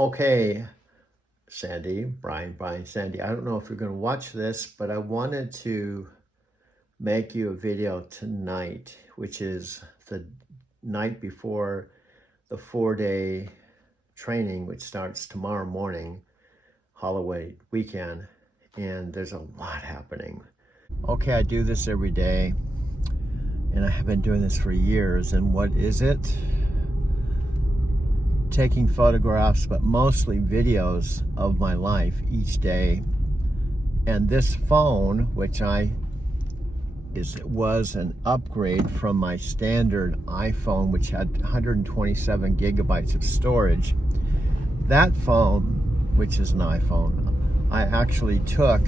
Okay, Sandy, Brian, Sandy, I don't know if you're going to watch this, but I wanted to make you a video tonight, which is the night before the 4-day training, which starts tomorrow morning, Halloween weekend, and there's a lot happening. Okay, I do this every day, and I have been doing this for years, and what is it? Taking photographs, but mostly videos of my life each day. And this phone, which was an upgrade from my standard iPhone, which had 127 gigabytes of storage. That phone, which is an iPhone, I actually took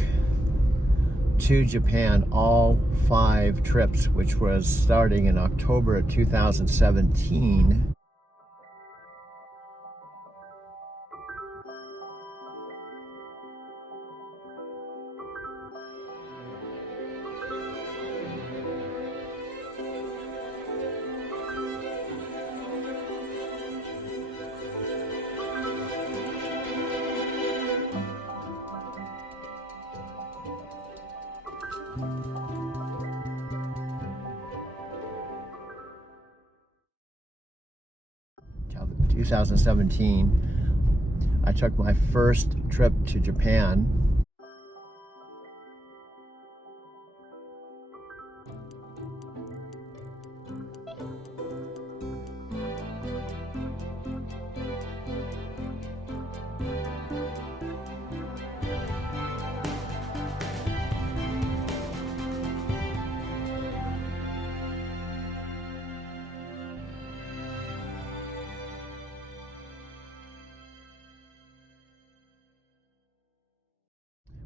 to Japan all 5 trips, which was starting in October of 2017. 2017, I took my first trip to Japan.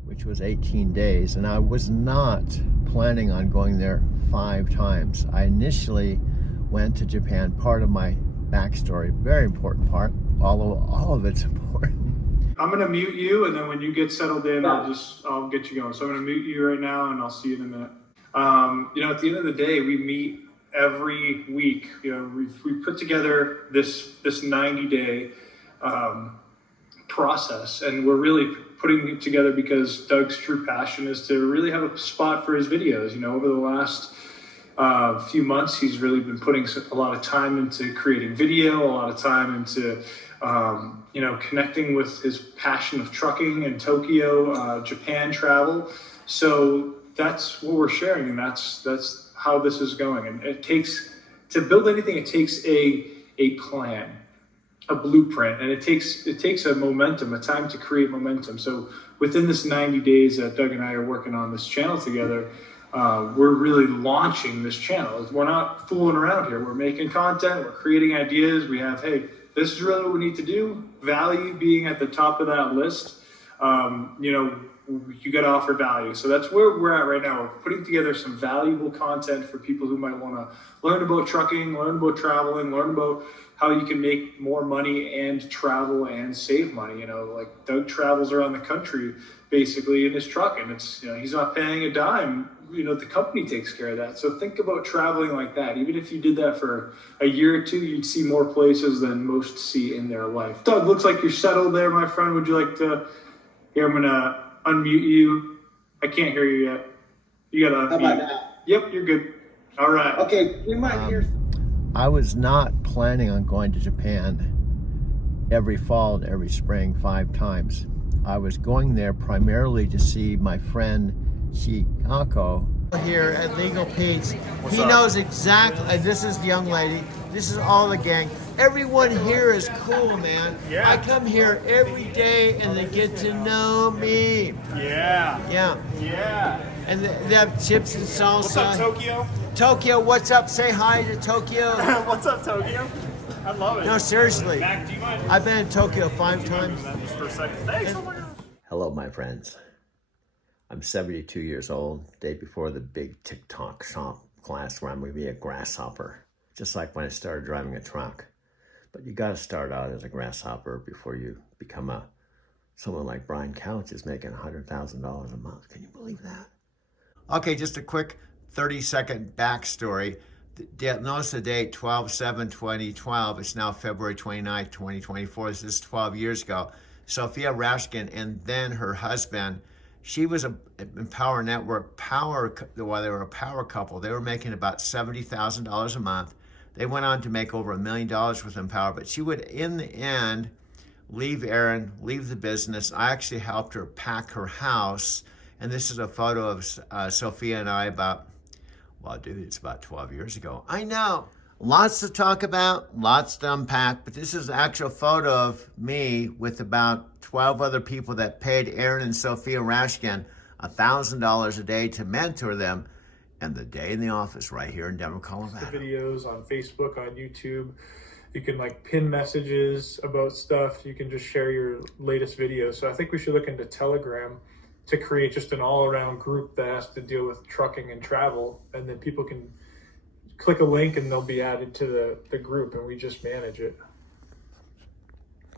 Which was 18 days, and I was not planning on going there 5 times. I initially went to Japan, part of my backstory, very important part, all of it's important. I'm gonna mute you, and then when you get settled in, I'll get you going. So I'm gonna mute you right now, and I'll see you in a minute. At the end of the day, we meet every week. We put together this 90-day process, and we're really putting it together because Doug's true passion is to really have a spot for his videos. Over the last few months, he's really been putting a lot of time into creating video, a lot of time into connecting with his passion of trucking and Tokyo, Japan travel. So that's what we're sharing, and that's how this is going. And to build anything, it takes a plan, a blueprint, and it takes a momentum, a time to create momentum. So within this 90 days that Doug and I are working on this channel together, we're really launching this channel. We're not fooling around here. We're making content, we're creating ideas. We have, hey, this is really what we need to do. Value being at the top of that list. You got to offer value. So that's where we're at right now. We're putting together some valuable content for people who might want to learn about trucking, learn about traveling, learn about how you can make more money and travel and save money. Like Doug travels around the country basically in his truck, and it's, he's not paying a dime. The company takes care of that. So think about traveling like that. Even if you did that for a year or two, you'd see more places than most see in their life. Doug, looks like you're settled there, my friend. Would you like to? Here, I'm gonna unmute you. I can't hear you yet. You gotta unmute. How about now? Yep, you're good. All right. Okay, you might hear. I was not planning on going to Japan every fall and every spring 5 times. I was going there primarily to see my friend Chikako here at Legal Pete's. He knows exactly, this is the young lady, this is all the gang. Everyone here is cool, man. Yeah. I come here every day and they get to know me. Yeah. Yeah. Yeah. And they have chips and salsa. What's up, Tokyo? Tokyo, what's up? Say hi to Tokyo. What's up, Tokyo? I love it. No, seriously. Mac, do you mind? I've been in Tokyo 5 times. Just for a second. Thanks. Oh my gosh. Hello, my friends. I'm 72 years old, day before the big TikTok shop class where I'm going to be a grasshopper, just like when I started driving a truck. But you got to start out as a grasshopper before you become someone like Brian Couch is making $100,000 a month. Can you believe that? Okay, just a quick 30-second backstory. notice the date, 12/7/2012. It's now February 29th, 2024. This is 12 years ago. Sophia Rashkin and then her husband, she was a Empower Network well, they were a power couple. They were making about $70,000 a month. They went on to make over $1 million with Empower, but she would, in the end, leave Aaron, leave the business. I actually helped her pack her house. And this is a photo of Sophia and I well, dude, it's about 12 years ago. I know. Lots to talk about, lots to unpack, but this is an actual photo of me with about 12 other people that paid Aaron and Sophia Rashkin $1,000 a day to mentor them, and the day in the office right here in Denver, Colorado. The videos on Facebook, on YouTube. You can like pin messages about stuff. You can just share your latest videos. So I think we should look into Telegram to create just an all-around group that has to deal with trucking and travel, and then people can click a link and they'll be added to the group, and we just manage it.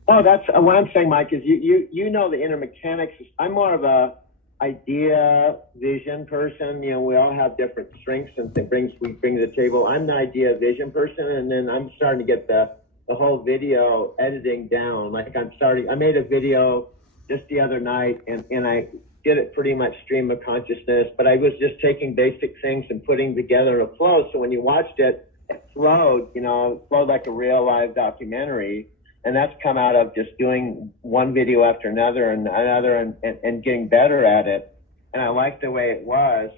Oh, that's what I'm saying, Mike, is you know the inner mechanics. I'm more of a idea, vision person. You know, we all have different strengths and we bring to the table. I'm the idea vision person, and then I'm starting to get the whole video editing down. Like I made a video just the other night, and I did it pretty much stream of consciousness, but I was just taking basic things and putting together a flow. So when you watched it, it flowed, it flowed like a real live documentary. And that's come out of just doing one video after another and another and getting better at it. And I like the way it was.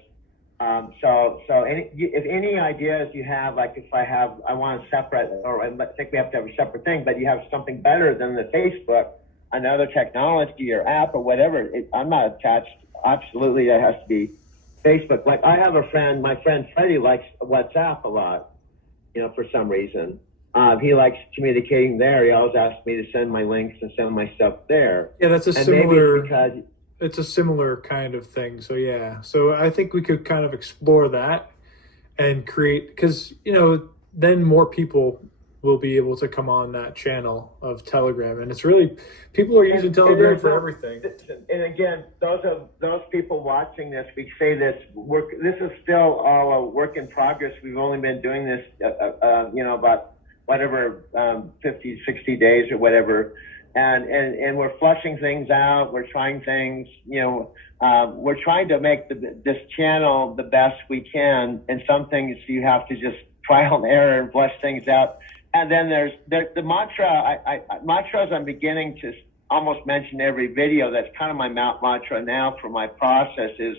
If any ideas you have, like if I want to separate, or I think we have to have a separate thing, but you have something better than the Facebook, another technology or app or whatever, I'm not attached. Absolutely, that has to be Facebook. Like I have a friend, my friend Freddie likes WhatsApp a lot, for some reason. He likes communicating there. He always asks me to send my links and send my stuff there. Yeah, that's it's a similar kind of thing. So yeah, so I think we could kind of explore that and create, because then more people will be able to come on that channel of Telegram, and it's really, people are using Telegram for everything. And again, those people watching this, we say this is still all a work in progress. We've only been doing this, about whatever, 50, 60 days or whatever. And we're flushing things out. We're trying things, we're trying to make this channel the best we can. And some things you have to just trial and error and flush things out. And then there's the mantra. Mantras I'm beginning to almost mention every video. That's kind of my mantra now for my process is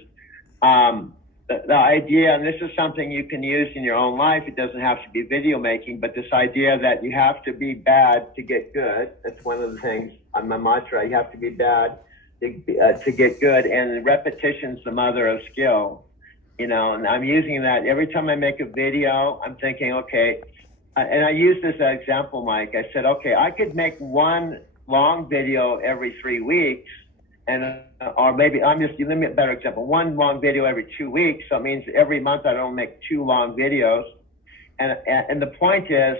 the idea, and this is something you can use in your own life. It doesn't have to be video making, but this idea that you have to be bad to get good. That's one of the things on my mantra. You have to be bad to get good, and repetition's the mother of skill. And I'm using that every time I make a video. I'm thinking, okay. And I use this as an example, Mike. I said, okay, I could make one long video every 3 weeks, or maybe let me a better example. One long video every 2 weeks. So it means every month I don't make 2 long videos. And the point is,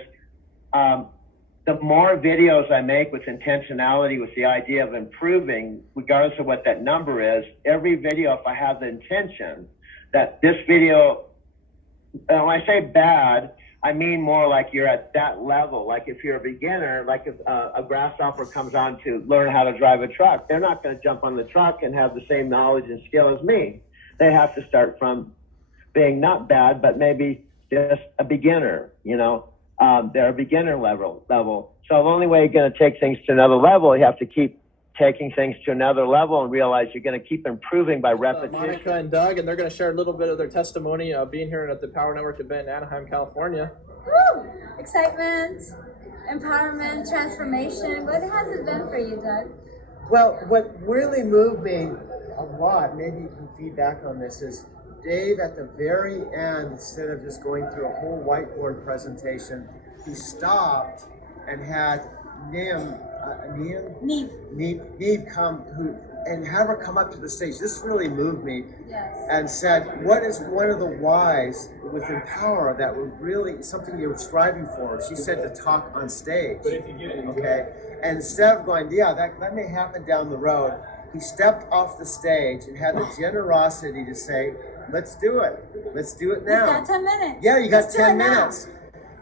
the more videos I make with intentionality, with the idea of improving, regardless of what that number is, every video, if I have the intention that this video, when I say bad, I mean more like you're at that level. Like if you're a beginner, like if a grasshopper comes on to learn how to drive a truck, they're not going to jump on the truck and have the same knowledge and skill as me. They have to start from being not bad, but maybe just a beginner, they're a beginner level. So the only way you're going to take things to another level, you have to keep taking things to another level and realize you're going to keep improving by repetition. Monica and Doug, and they're going to share a little bit of their testimony being here at the Power Network event in Anaheim, California. Woo! Excitement, empowerment, transformation. What has it been for you, Doug? Well, what really moved me a lot, maybe you can feedback on this, is Dave at the very end, instead of just going through a whole whiteboard presentation, he stopped and had Neve come and have her come up to the stage. This really moved me. Yes. And said, what is one of the whys with Empower that would really, something you're striving for? She said to talk on stage. But if you get it, okay. And instead of going, yeah, that may happen down the road, he stepped off the stage and had the generosity to say, let's do it. Let's do it You now. got 10 minutes. Yeah, you got Let's do it 10 now. minutes.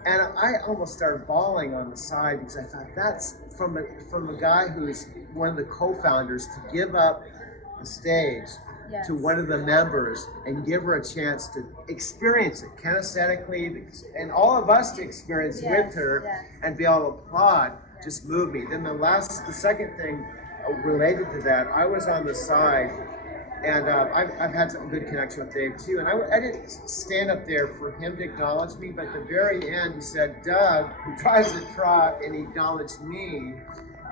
And I almost started bawling on the side because I thought that's from a guy who's one of the co-founders to give up the stage Yes. to one of the members and give her a chance to experience it kinesthetically, and all of us to experience Yes, with her yes. and be able to applaud just moved me. Then the second thing related to that, I was on the side, and I've had some good connection with Dave too, and I didn't stand up there for him to acknowledge me, but at the very end he said, Doug, who drives the truck, and he acknowledged me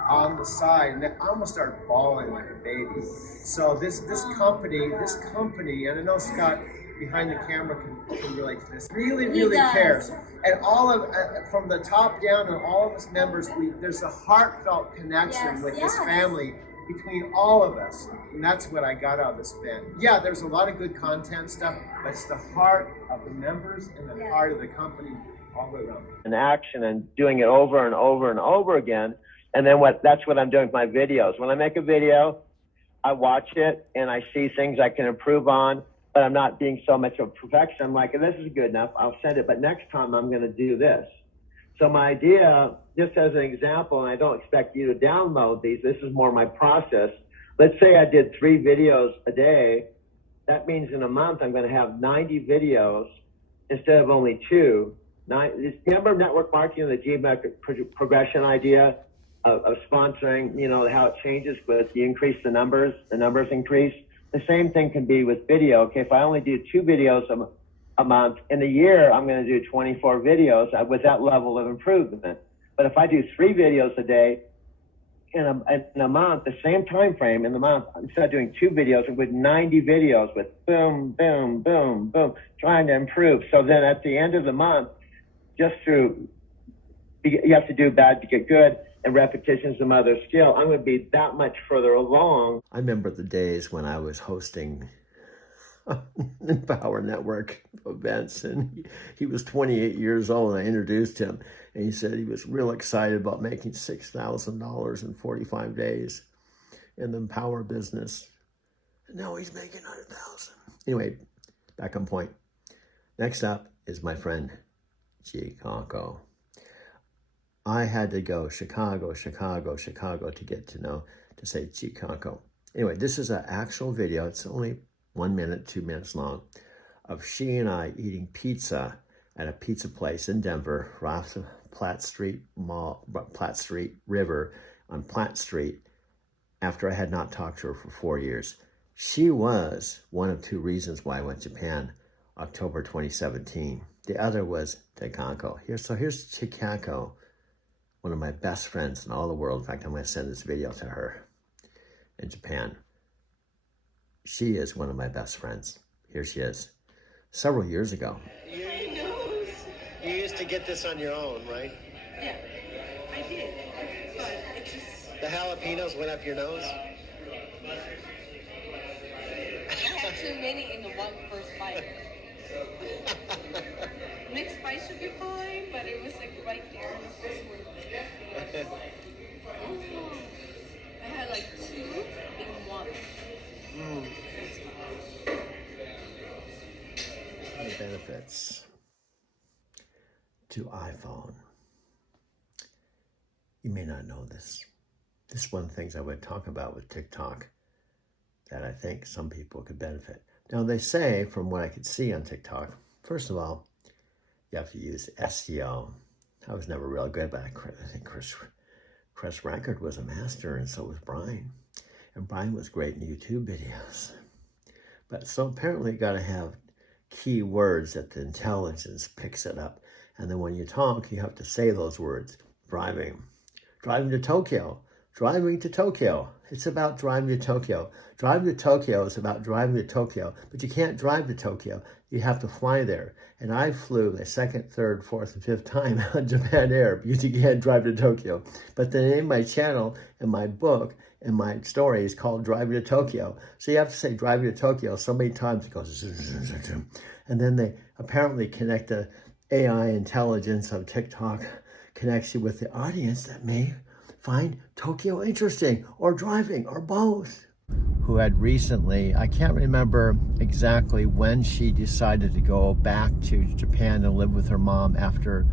on the side, and I almost started bawling like a baby. So this company, and I know Scott behind the camera can relate to this, really does. cares. And all of, from the top down, and all of us members, there's a heartfelt connection Yes, with yes. this family between all of us. And that's what I got out of this event. Yeah, there's a lot of good content stuff, but it's the heart of the members and the Yeah. heart of the company all the way around. In action and doing it over and over and over again. And then that's what I'm doing with my videos. When I make a video, I watch it and I see things I can improve on, but I'm not being so much of a perfection. I'm like, this is good enough, I'll send it, but next time I'm gonna do this. So my idea, just as an example, and I don't expect you to download these, this is more my process. Let's say I did 3 videos a day. That means in a month, I'm gonna have 90 videos instead of only 2. Remember network marketing, the geometric progression idea of sponsoring, how it changes with you increase the numbers increase. The same thing can be with video. Okay, if I only do 2 videos a month, in a year, I'm going to do 24 videos with that level of improvement. But if I do 3 videos a day in a month, the same time frame in the month, instead of doing 2 videos, with 90 videos with boom, boom, boom, boom, trying to improve. So then at the end of the month, just through, you have to do bad to get good, and repetition's the mother of skill. I'm going to be that much further along. I remember the days when I was hosting Empower Network events, and he was 28 years old, and I introduced him, and he said he was real excited about making $6,000 in 45 days in the Empower business. And now he's making 100,000. Anyway, back on point. Next up is my friend Chicago. I had to go Chicago to get to say Chicago. Anyway, this is an actual video. It's only 1 minute, 2 minutes long, of she and I eating pizza at a pizza place in Denver, right off the Platte Street River on Platte Street, after I had not talked to her for 4 years. She was one of 2 reasons why I went to Japan, October 2017. The other was Chicago. Here's Chicago, one of my best friends in all the world. In fact, I'm going to send this video to her in Japan. She is one of my best friends. Here she is. Several years ago. You used to get this on your own, right? Yeah, I did. But it just... The jalapenos went up your nose? I had too many in the first bite. Next bite should be fine, but it was like right there in the first one. I had like 2 in 1. The benefits to iPhone. You may not know this. This is one of the things I would talk about with TikTok that I think some people could benefit. Now they say, from what I could see on TikTok, first of all, you have to use SEO. I was never real good, but I think Chris Rackard was a master, and so was Brian. And Brian was great in YouTube videos. But so apparently you got to have key words that the intelligence picks it up. And then when you talk, you have to say those words. Driving to Tokyo. Driving to Tokyo. It's about driving to Tokyo. Driving to Tokyo is about driving to Tokyo, but you can't drive to Tokyo. You have to fly there. And I flew the 2nd, 3rd, 4th, and 5th time on Japan Air because you can't drive to Tokyo. But the name of my channel and my book and my story is called Driving to Tokyo. So you have to say Driving to Tokyo so many times it goes zoom, zoom, zoom, zoom. And then they apparently connect the AI intelligence of TikTok connects you with the audience that may find Tokyo interesting, or driving, or both. who had recently, I can't remember exactly when she decided to go back to Japan to live with her mom after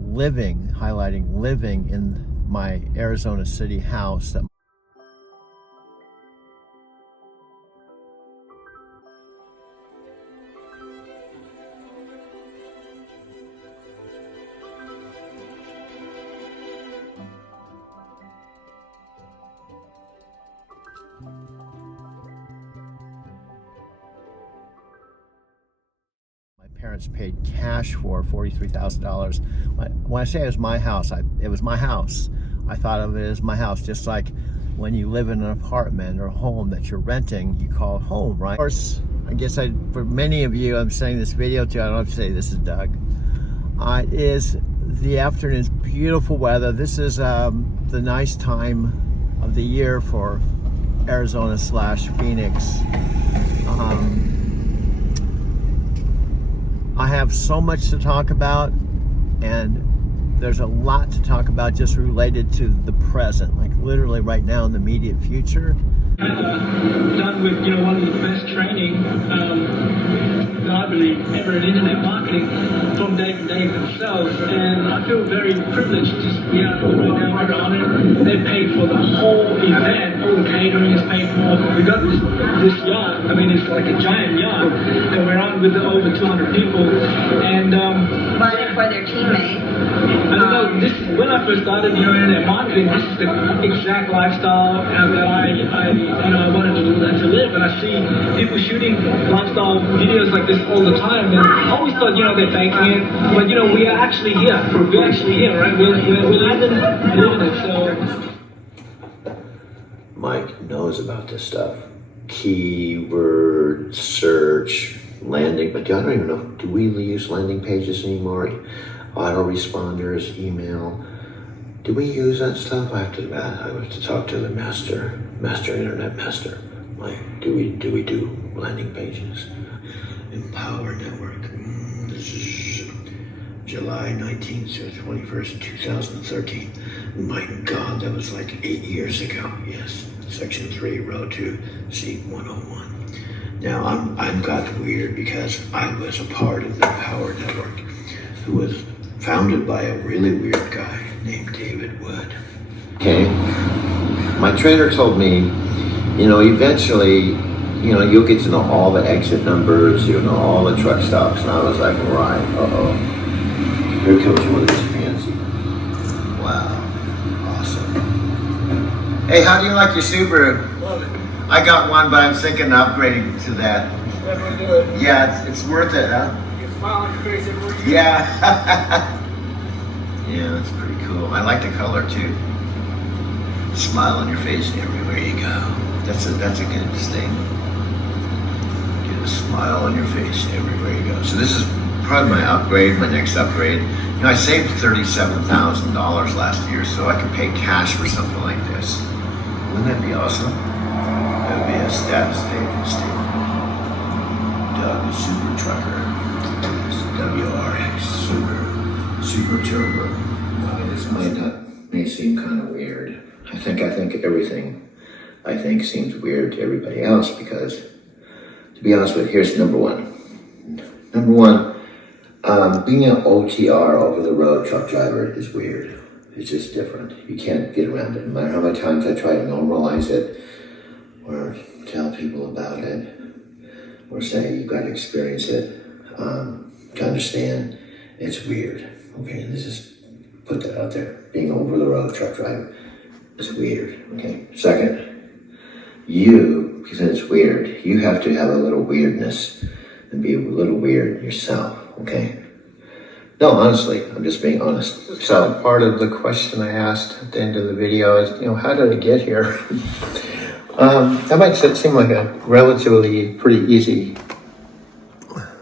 living, highlighting living in my Arizona City house. That my parents paid cash for $43,000. When I say it was my house, it was my house. I thought of it as my house, just like when you live in an apartment or a home that you're renting, you call it home, right? Of course, I guess for many of you, I'm saying this video to, I don't have to say this is Doug. It is the afternoon, it's beautiful weather. This is the nice time of the year for Arizona/Phoenix. I have so much to talk about, and there's a lot to talk about just related to the present, like literally right now in the immediate future. Done with one of the best training that I believe ever in internet marketing from Dave and Dave themselves, and I feel very privileged to be out right now. We're on it. They paid for the whole event. All the catering is paid for. We got this yacht. I mean, it's like a giant yacht that we're on with over 200 people, and running for their teammate. I don't know. This is when I first started, internet marketing. This is the exact lifestyle that I wanted to live. And I see people shooting lifestyle videos like this all the time, and I always thought, they're faking it. But we are actually here. We're actually here, right? We're living it. So Mike knows about this stuff. Keyword search, landing, but I don't even know, do we use landing pages anymore? Autoresponders, email. Do we use that stuff? I have to talk to the master internet master. Like, do we do landing pages? Empower Network. This is July 19th to 21st, 2013. My God, that was like 8 years ago. Yes, Section 3, Row 2, Seat 101. Now, I've got weird because I was a part of the Empower Network, who was founded by a really weird guy named David Wood. Okay, my trainer told me, eventually, you'll get to know all the exit numbers, you'll know all the truck stops, and I was like, right, here comes one of these fancy. Wow, awesome. Hey, how do you like your Subaru? Love it. I got one, but I'm thinking of upgrading to that. Definitely do it. Yeah, it's worth it, huh? You can smile on your face everywhere you go. Yeah. Yeah, that's pretty cool. I like the color too. Smile on your face everywhere you go. That's a good thing. Get a smile on your face everywhere you go. So this is probably my upgrade, my next upgrade. I saved $37,000 last year, so I could pay cash for something like this. Wouldn't that be awesome? That would be a status statement. Doug, the Super Trucker. WRX Super Turbo. This may seem kind of weird. I think everything seems weird to everybody else because, to be honest with you, here's number one. Being an OTR, over the road truck driver, is weird. It's just different. You can't get around it. No matter how many times I try to normalize it or tell people about it or say you've got to experience it to understand, it's weird. Okay, let's just put that out there. Being an over-the-road truck driver is weird. Okay, second, because it's weird, you have to have a little weirdness and be a little weird yourself. Okay. No, honestly, I'm just being honest. So part of the question I asked at the end of the video is, how did I get here? That might seem like a relatively pretty easy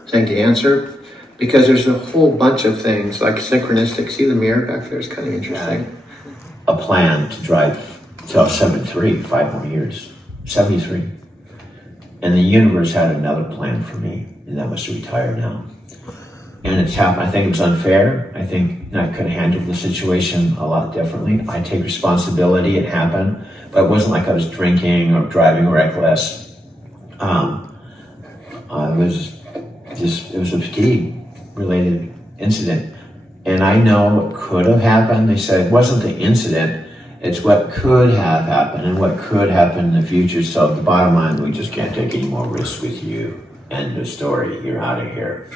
thing to answer, because there's a whole bunch of things like synchronistic. See the mirror back there? It's kind of interesting. A plan to drive till 73, 5 more years, 73. And the universe had another plan for me, and that was to retire now. And it's happened. I think it's unfair. I think and I could have handled the situation a lot differently. I take responsibility, it happened, but it wasn't like I was drinking or driving reckless. It was a fatigue related incident. And I know it could have happened. They said it wasn't the incident, it's what could have happened and what could happen in the future. So the bottom line, we just can't take any more risks with you. End of story. You're out of here,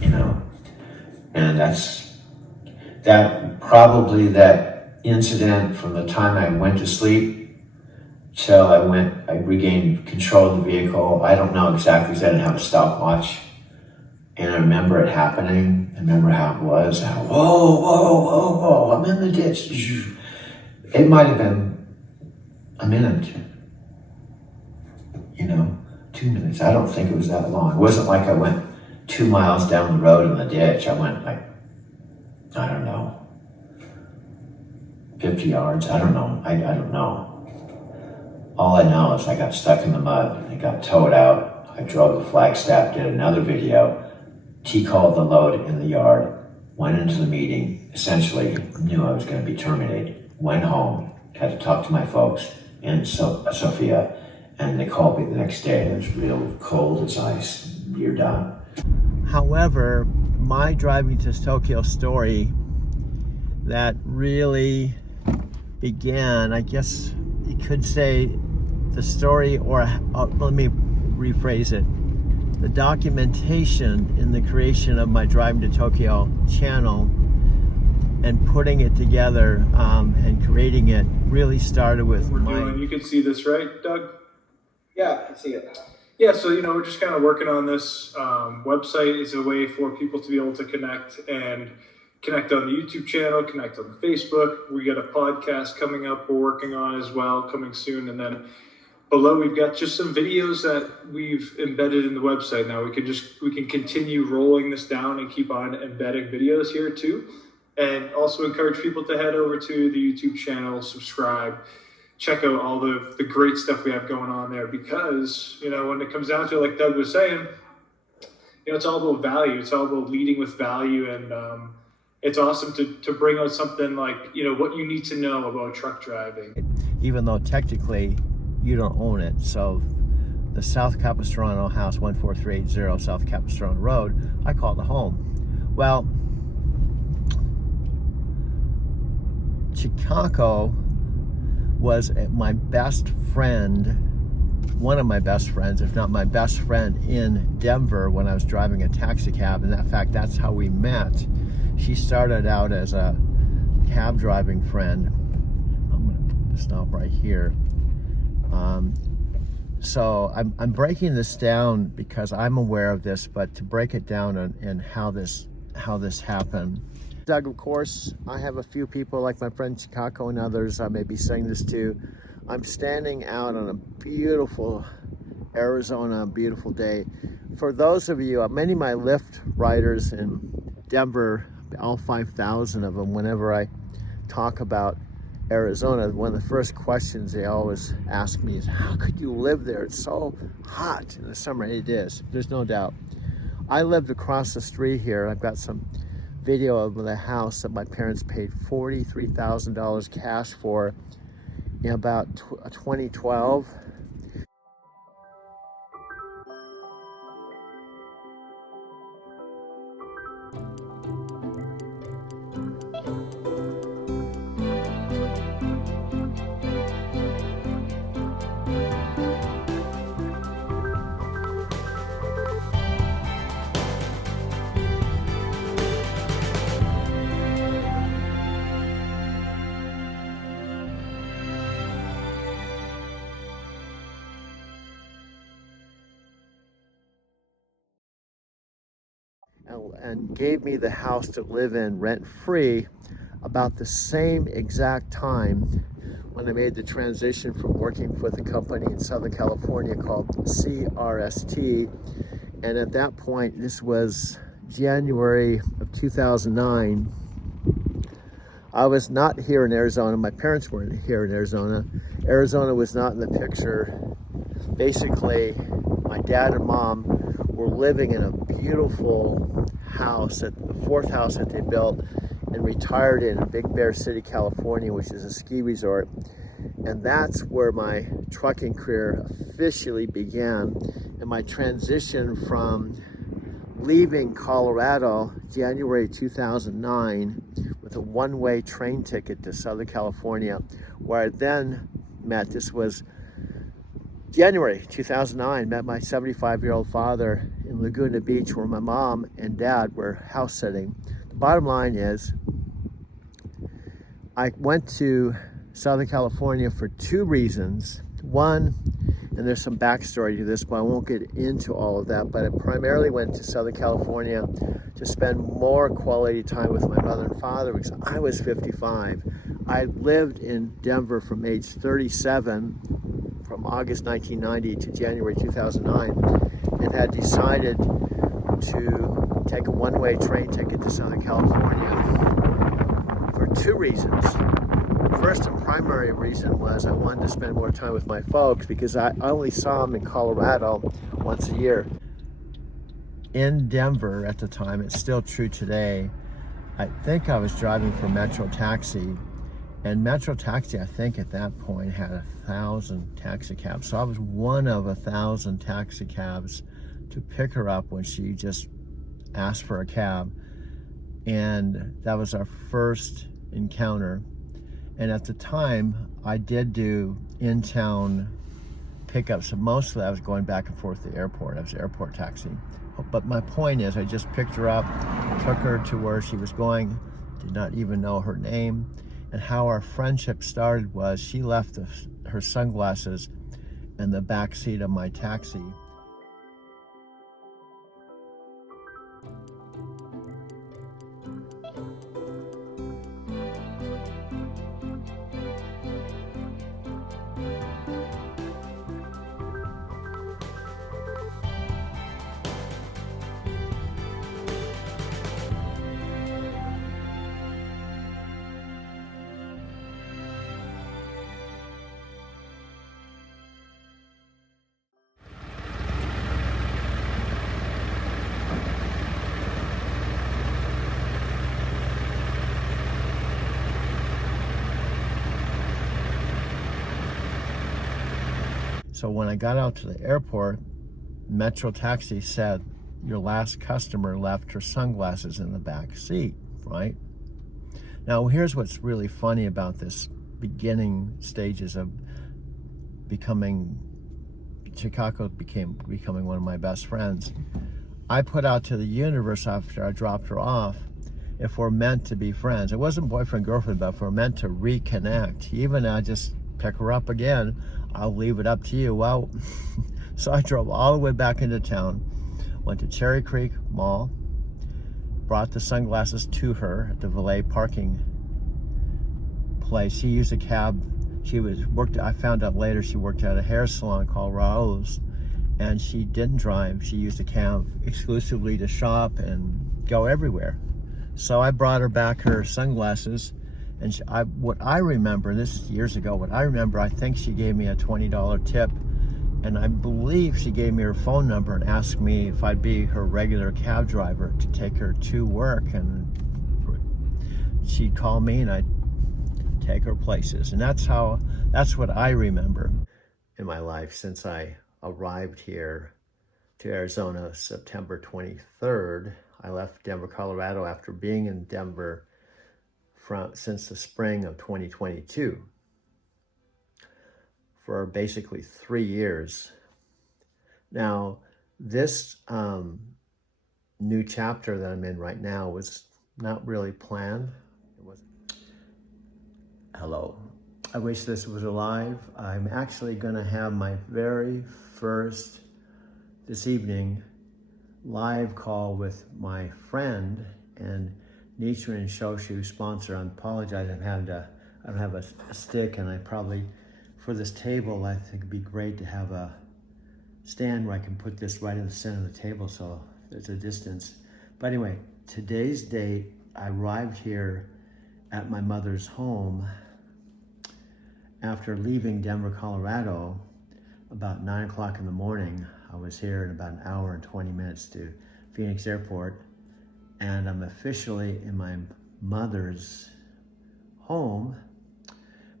you know. And that incident from the time I went to sleep till I regained control of the vehicle. I don't know exactly because I didn't have a stopwatch. And I remember it happening. I remember how it was. Whoa, I'm in the ditch. It might have been a minute, you know, 2 minutes. I don't think it was that long. It wasn't like I went 2 miles down the road in the ditch. I went like, I don't know, 50 yards. I don't know. I don't know. All I know is I got stuck in the mud. I got towed out. I drove the Flagstaff, did another video. T-called the load in the yard, went into the meeting, essentially knew I was going to be terminated, went home, had to talk to my folks in Sophia, and they called me the next day. It was real cold as ice. You're done. However, my driving to Tokyo story that really began, I guess you could say the story, or let me rephrase it. The documentation in the creation of my Driving to Tokyo channel and putting it together and creating it really started with You can see this, right, Doug? Yeah, I can see it. Yeah, so, you know, we're just kind of working on this. Website is a way for people to be able to connect on the YouTube channel, connect on the Facebook. We got a podcast coming up we're working on as well, coming soon. And then below, we've got just some videos that we've embedded in the website. Now we can continue rolling this down and keep on embedding videos here too. And also encourage people to head over to the YouTube channel, subscribe, check out all the great stuff we have going on there, because, you know, when it comes down to it, like Doug was saying, you know, it's all about value. It's all about leading with value. And it's awesome to bring out something like, you know, what you need to know about truck driving. Even though technically you don't own it. So the South Capistrano house, 14380 South Capistrano Road, I call it a home. Well, Chicago was my best friend, one of my best friends, if not my best friend, in Denver when I was driving a taxi cab. And in fact, that's how we met. She started out as a cab driving friend. I'm gonna stop right here. So I'm breaking this down because I'm aware of this, but to break it down and how this happened. Doug, of course, I have a few people like my friend Chicago and others I may be saying this to. I'm standing out on a beautiful Arizona, beautiful day. For those of you, many of my Lyft riders in Denver, all 5,000 of them, whenever I talk about Arizona, one of the first questions they always ask me is, how could you live there? It's so hot in the summer. It is, there's no doubt. I lived across the street here. I've got some video of the house that my parents paid $43,000 cash for in about 2012. And gave me the house to live in rent-free about the same exact time when I made the transition from working with a company in Southern California called CRST. And at that point, this was January of 2009, I was not here in Arizona. My parents weren't here in Arizona. Arizona was not in the picture. Basically, my dad and mom were living in a beautiful house, at the fourth house that they built and retired in Big Bear City, California, which is a ski resort. And that's where my trucking career officially began. And my transition from leaving Colorado January 2009 with a one-way train ticket to Southern California, where I then met, this was January 2009, met my 75-year-old father in Laguna Beach, where my mom and dad were house sitting. The bottom line is, I went to Southern California for two reasons. One, and there's some backstory to this, but I won't get into all of that, but I primarily went to Southern California to spend more quality time with my mother and father because I was 55. I lived in Denver from age 37, from August 1990 to January 2009, and had decided to take a one-way train ticket to Southern California for two reasons. First and primary reason was I wanted to spend more time with my folks because I only saw them in Colorado once a year. In Denver at the time, it's still true today, I think I was driving for Metro Taxi, and Metro Taxi, I think at that point, had 1,000 taxi cabs. So I was one of 1,000 taxi cabs to pick her up when she just asked for a cab. And that was our first encounter. And at the time, I did do in-town pickups. So mostly I was going back and forth to the airport. I was airport taxi. But my point is, I just picked her up, took her to where she was going, did not even know her name. And how our friendship started was she left her sunglasses in the back seat of my taxi. So when I got out to the airport, Metro Taxi said, your last customer left her sunglasses in the back seat, right? Now, here's what's really funny about this beginning stages of Chicago becoming one of my best friends. I put out to the universe after I dropped her off, if we're meant to be friends. It wasn't boyfriend, girlfriend, but if we're meant to reconnect, even I just pick her up again, I'll leave it up to you. Well, so I drove all the way back into town, went to Cherry Creek Mall, brought the sunglasses to her at the valet parking place. She used a cab. I found out later she worked at a hair salon called Raoul's, and she didn't drive. She used a cab exclusively to shop and go everywhere. So I brought her back her sunglasses. And what I remember, this is years ago, I think she gave me a $20 tip, and I believe she gave me her phone number and asked me if I'd be her regular cab driver to take her to work, and she'd call me and I'd take her places. And that's what I remember in my life since I arrived here to Arizona September 23rd. I left Denver, Colorado after being in Denver since the spring of 2022 for basically 3 years. Now, this new chapter that I'm in right now was not really planned. Hello. I wish this was alive. I'm actually going to have my very first, this evening, live call with my friend and Nichiren Shoshu sponsor. I apologize, I don't have a stick, and I probably, for this table, I think it'd be great to have a stand where I can put this right in the center of the table so there's a distance. But anyway, today's date, I arrived here at my mother's home after leaving Denver, Colorado about 9 o'clock in the morning. I was here in about an hour and 20 minutes to Phoenix Airport. And I'm officially in my mother's home.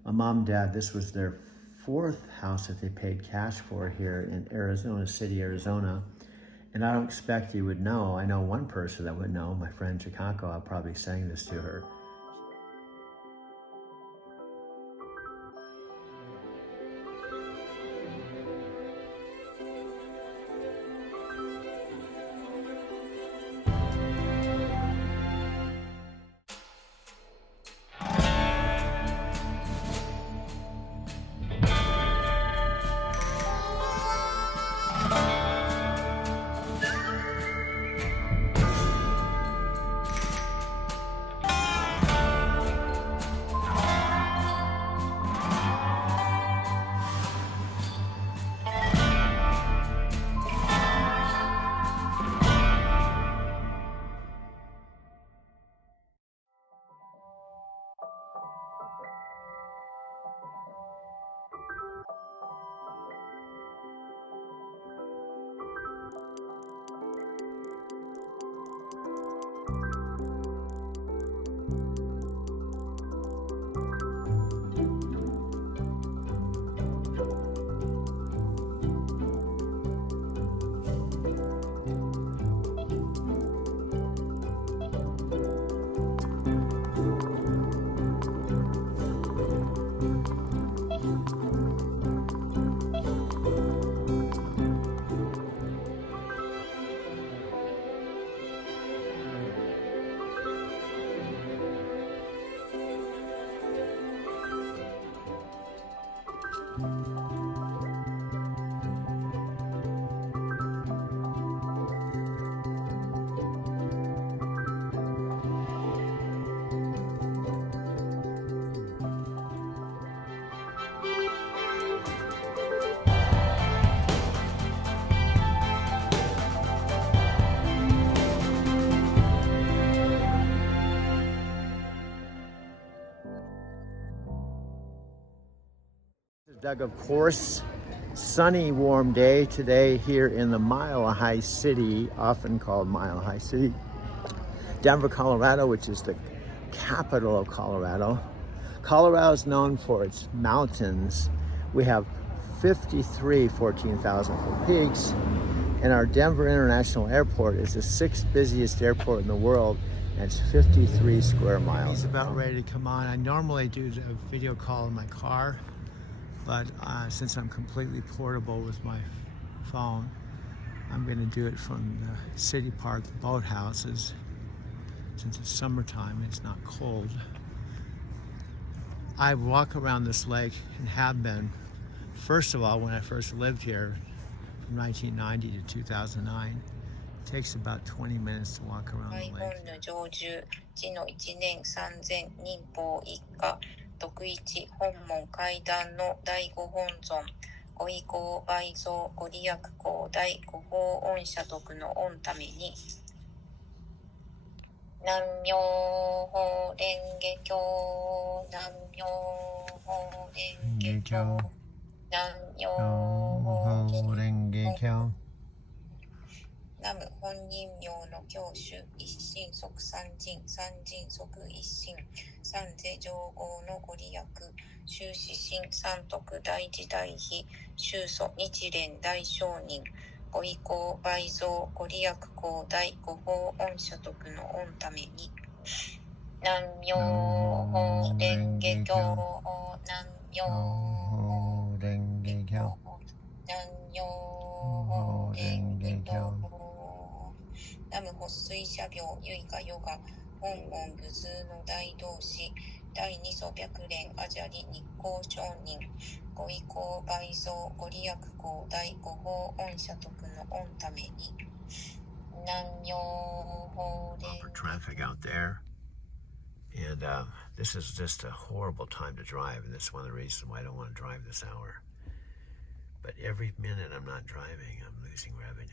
My mom and dad, this was their fourth house that they paid cash for here in Arizona City, Arizona. And I don't expect you would know. I know one person that would know, my friend Chicago. I probably sang this to her. Doug, of course, sunny, warm day today here in the Mile High City, often called Mile High City, Denver, Colorado, which is the capital of Colorado. Colorado is known for its mountains. We have 53 14,000-foot peaks, and our Denver International Airport is the sixth busiest airport in the world, and it's 53 square miles. It's about ready to come on. I normally do a video call in my car, but since I'm completely portable with my phone, I'm going to do it from the city park boathouses. Since it's summertime and it's not cold. I walk around this lake and have been, first of all, when I first lived here from 1990 to 2009. It takes about 20 minutes to walk around the lake. 徳一本門階段の第五本尊ご意向倍増ご利益光大ご法恩社徳の御ために南無法蓮華経南無法蓮華経南無法蓮華経南無本人名の教主一心即三人三人即一心三世上合のご利益修士心三徳大時大悲宗祖日蓮大聖人ご意向倍増ご利益光大ご法恩社徳の御ために南無法蓮華経南無法蓮華経南無法蓮華経南無発水社病唯我ヨガ本門無数の大同志第二祖白蓮アジャリ日光上人ご意向倍増ご利益光大ご法恩社徳の御ために南無法蓮 Traffic out there, and this is just a horrible time to drive, and that's one of the reasons why I don't want to drive this hour. But every minute I'm not driving, I'm losing revenue.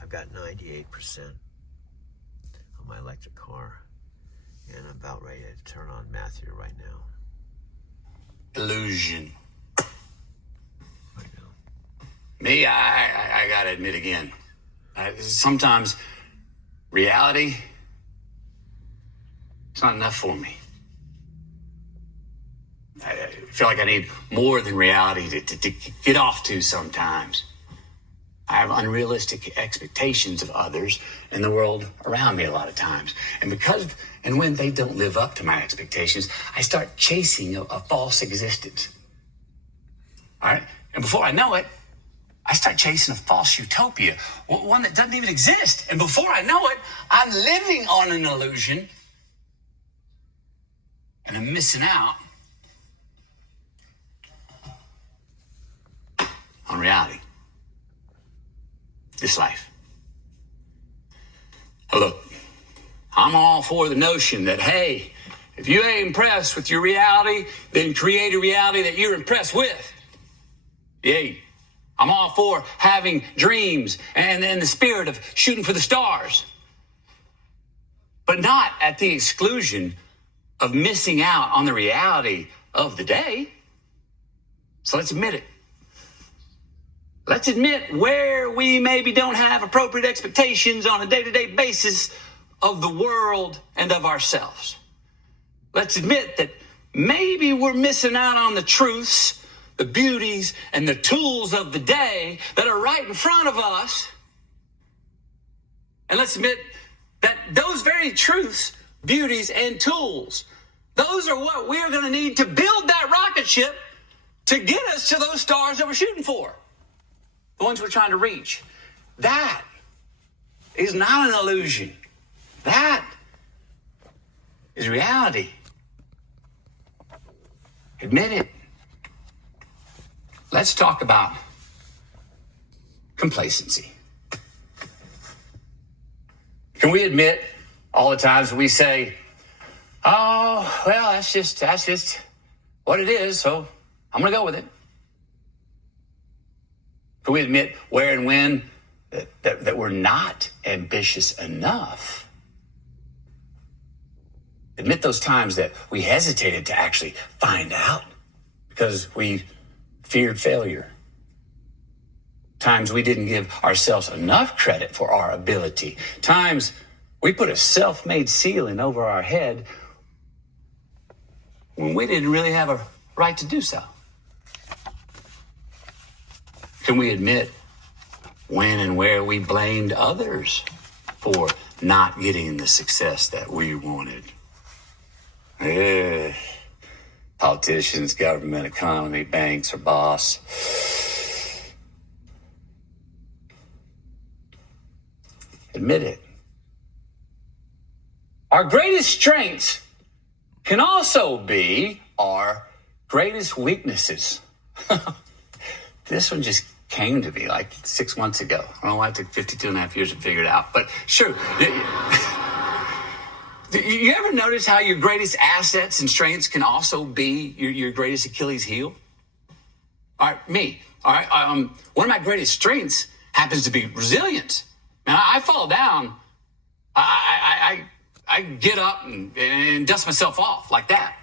I've got 98% on my electric car, and I'm about ready to turn on Matthew right now. Illusion. Right now. Me, I gotta admit again, sometimes reality It's not enough for me. I feel like I need more than reality to get off to sometimes. I have unrealistic expectations of others and the world around me a lot of times. And when they don't live up to my expectations, I start chasing a false existence. All right? And before I know it, I start chasing a false utopia, one that doesn't even exist. And before I know it, I'm living on an illusion and I'm missing out on reality. This life. Now look, I'm all for the notion that, hey, if you ain't impressed with your reality, then create a reality that you're impressed with. Yay. I'm all for having dreams and the spirit of shooting for the stars. But not at the exclusion of missing out on the reality of the day. So let's admit it. Let's admit where we maybe don't have appropriate expectations on a day-to-day basis of the world and of ourselves. Let's admit that maybe we're missing out on the truths, the beauties, and the tools of the day that are right in front of us. And let's admit that those very truths, beauties, and tools, those are what we're going to need to build that rocket ship to get us to those stars that we're shooting for. The ones we're trying to reach. That is not an illusion. That is reality. Admit it. Let's talk about complacency. Can we admit all the times we say, oh, well, that's just what it is, so I'm going to go with it? Can we admit where and when that we're not ambitious enough? Admit those times that we hesitated to actually find out because we feared failure. Times we didn't give ourselves enough credit for our ability. Times we put a self-made ceiling over our head when we didn't really have a right to do so. Can we admit when and where we blamed others for not getting the success that we wanted? Politicians, government, economy, banks, or boss. Admit it. Our greatest strengths can also be our greatest weaknesses. This one just came to me like 6 months ago. I don't know why it took 52 and a half years to figure it out, but sure. You ever notice how your greatest assets and strengths can also be your greatest Achilles heel? All right, me. All right, one of my greatest strengths happens to be resilience. Now, I fall down, I get up and dust myself off like that.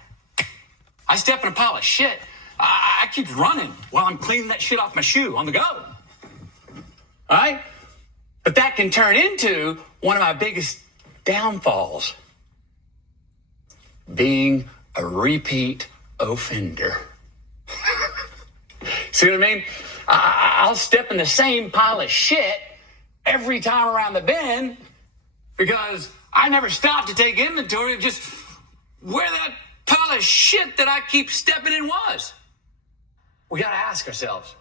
I step in a pile of shit. I keep running while I'm cleaning that shit off my shoe on the go. All right? But that can turn into one of my biggest downfalls. Being a repeat offender. See what I mean? I'll step in the same pile of shit every time around the bend because I never stop to take inventory of just where that pile of shit that I keep stepping in was. We got to ask ourselves,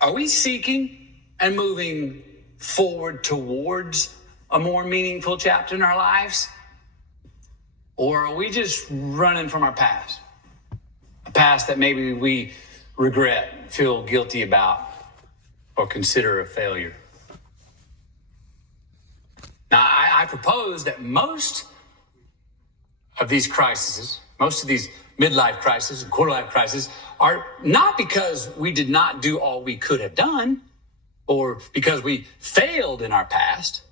are we seeking and moving forward towards a more meaningful chapter in our lives? Or are we just running from our past? A past that maybe we regret, feel guilty about, or consider a failure. Now, I propose that most of these crises, most of these midlife crises and quarter-life crises are not because we did not do all we could have done or because we failed in our past.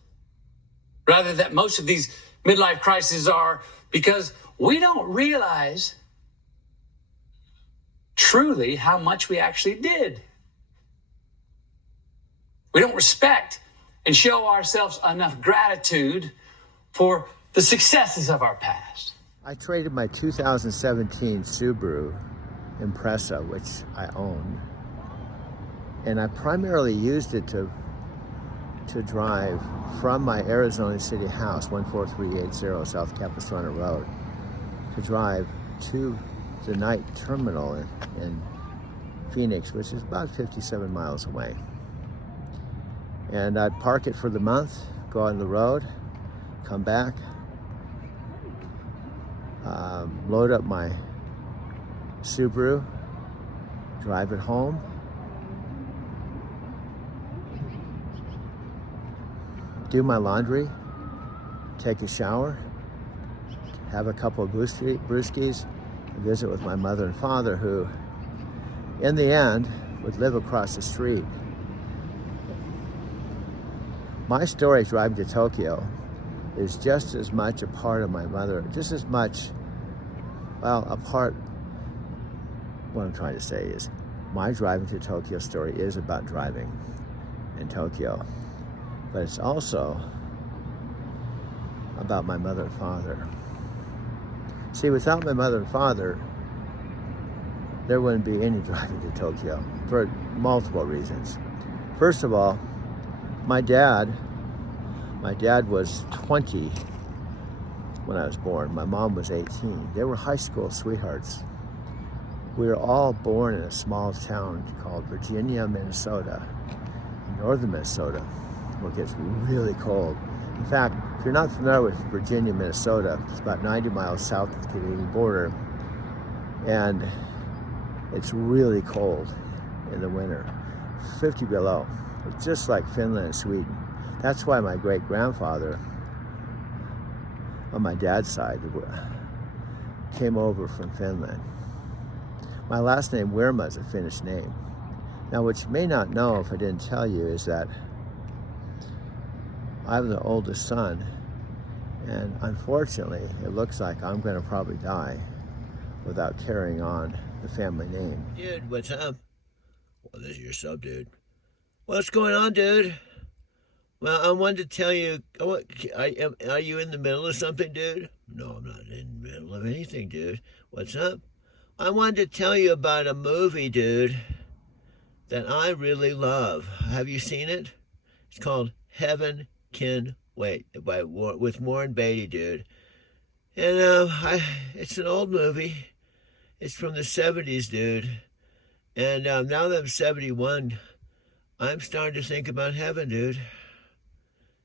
Rather, that most of these midlife crises are because we don't realize truly how much we actually did. We don't respect and show ourselves enough gratitude for the successes of our past. I traded my 2017 Subaru Impreza, which I own, and I primarily used it to drive from my Arizona City house, 14380 South Capistrano Road, to drive to the night terminal in Phoenix, which is about 57 miles away. And I'd park it for the month, go on the road, come back, load up my Subaru, drive it home, do my laundry, take a shower, have a couple of brewskis, and visit with my mother and father, who, in the end, would live across the street. My story driving to Tokyo is just as much a part of my mother, just as much, well, a part, what I'm trying to say is, my driving to Tokyo story is about driving in Tokyo, but it's also about my mother and father. See, without my mother and father, there wouldn't be any driving to Tokyo for multiple reasons. First of all, my dad was 20 when I was born. My mom was 18. They were high school sweethearts. We were all born in a small town called Virginia, Minnesota, in northern Minnesota, where it gets really cold. In fact, if you're not familiar with Virginia, Minnesota, it's about 90 miles south of the Canadian border, and it's really cold in the winter, 50 below, just like Finland and Sweden. That's why my great-grandfather, on my dad's side, came over from Finland. My last name, Wirma, is a Finnish name. Now, what you may not know, if I didn't tell you, is that I'm the oldest son, and unfortunately, it looks like I'm going to probably die without carrying on the family name. Dude, what's up? Well, this is your sub, dude. What's going on, dude? Well, I wanted to tell you, are you in the middle of something, dude? No, I'm not in the middle of anything, dude. What's up? I wanted to tell you about a movie, dude, that I really love. Have you seen it? It's called Heaven Can Wait, with Warren Beatty, dude. And it's an old movie. It's from the 70s, dude. And now that I'm 71, I'm starting to think about heaven, dude.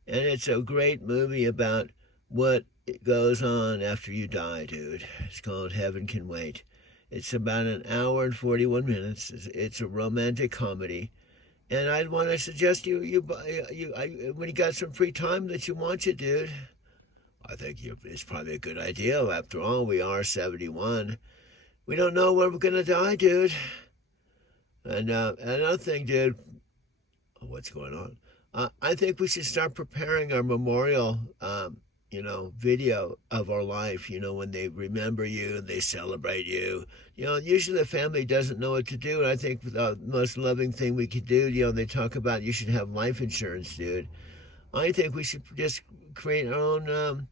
And it's a great movie about what goes on after you die, dude. It's called Heaven Can Wait. It's about an hour and 41 minutes. It's a romantic comedy. And I'd want to suggest when you got some free time, that you watch it, dude. I think it's probably a good idea. After all, we are 71. We don't know when we're going to die, dude. And another thing, dude. Oh, what's going on? I think we should start preparing our memorial, video of our life, when they remember you and they celebrate you. Usually the family doesn't know what to do, and I think the most loving thing we could do, they talk about you should have life insurance, dude. I think we should just create our own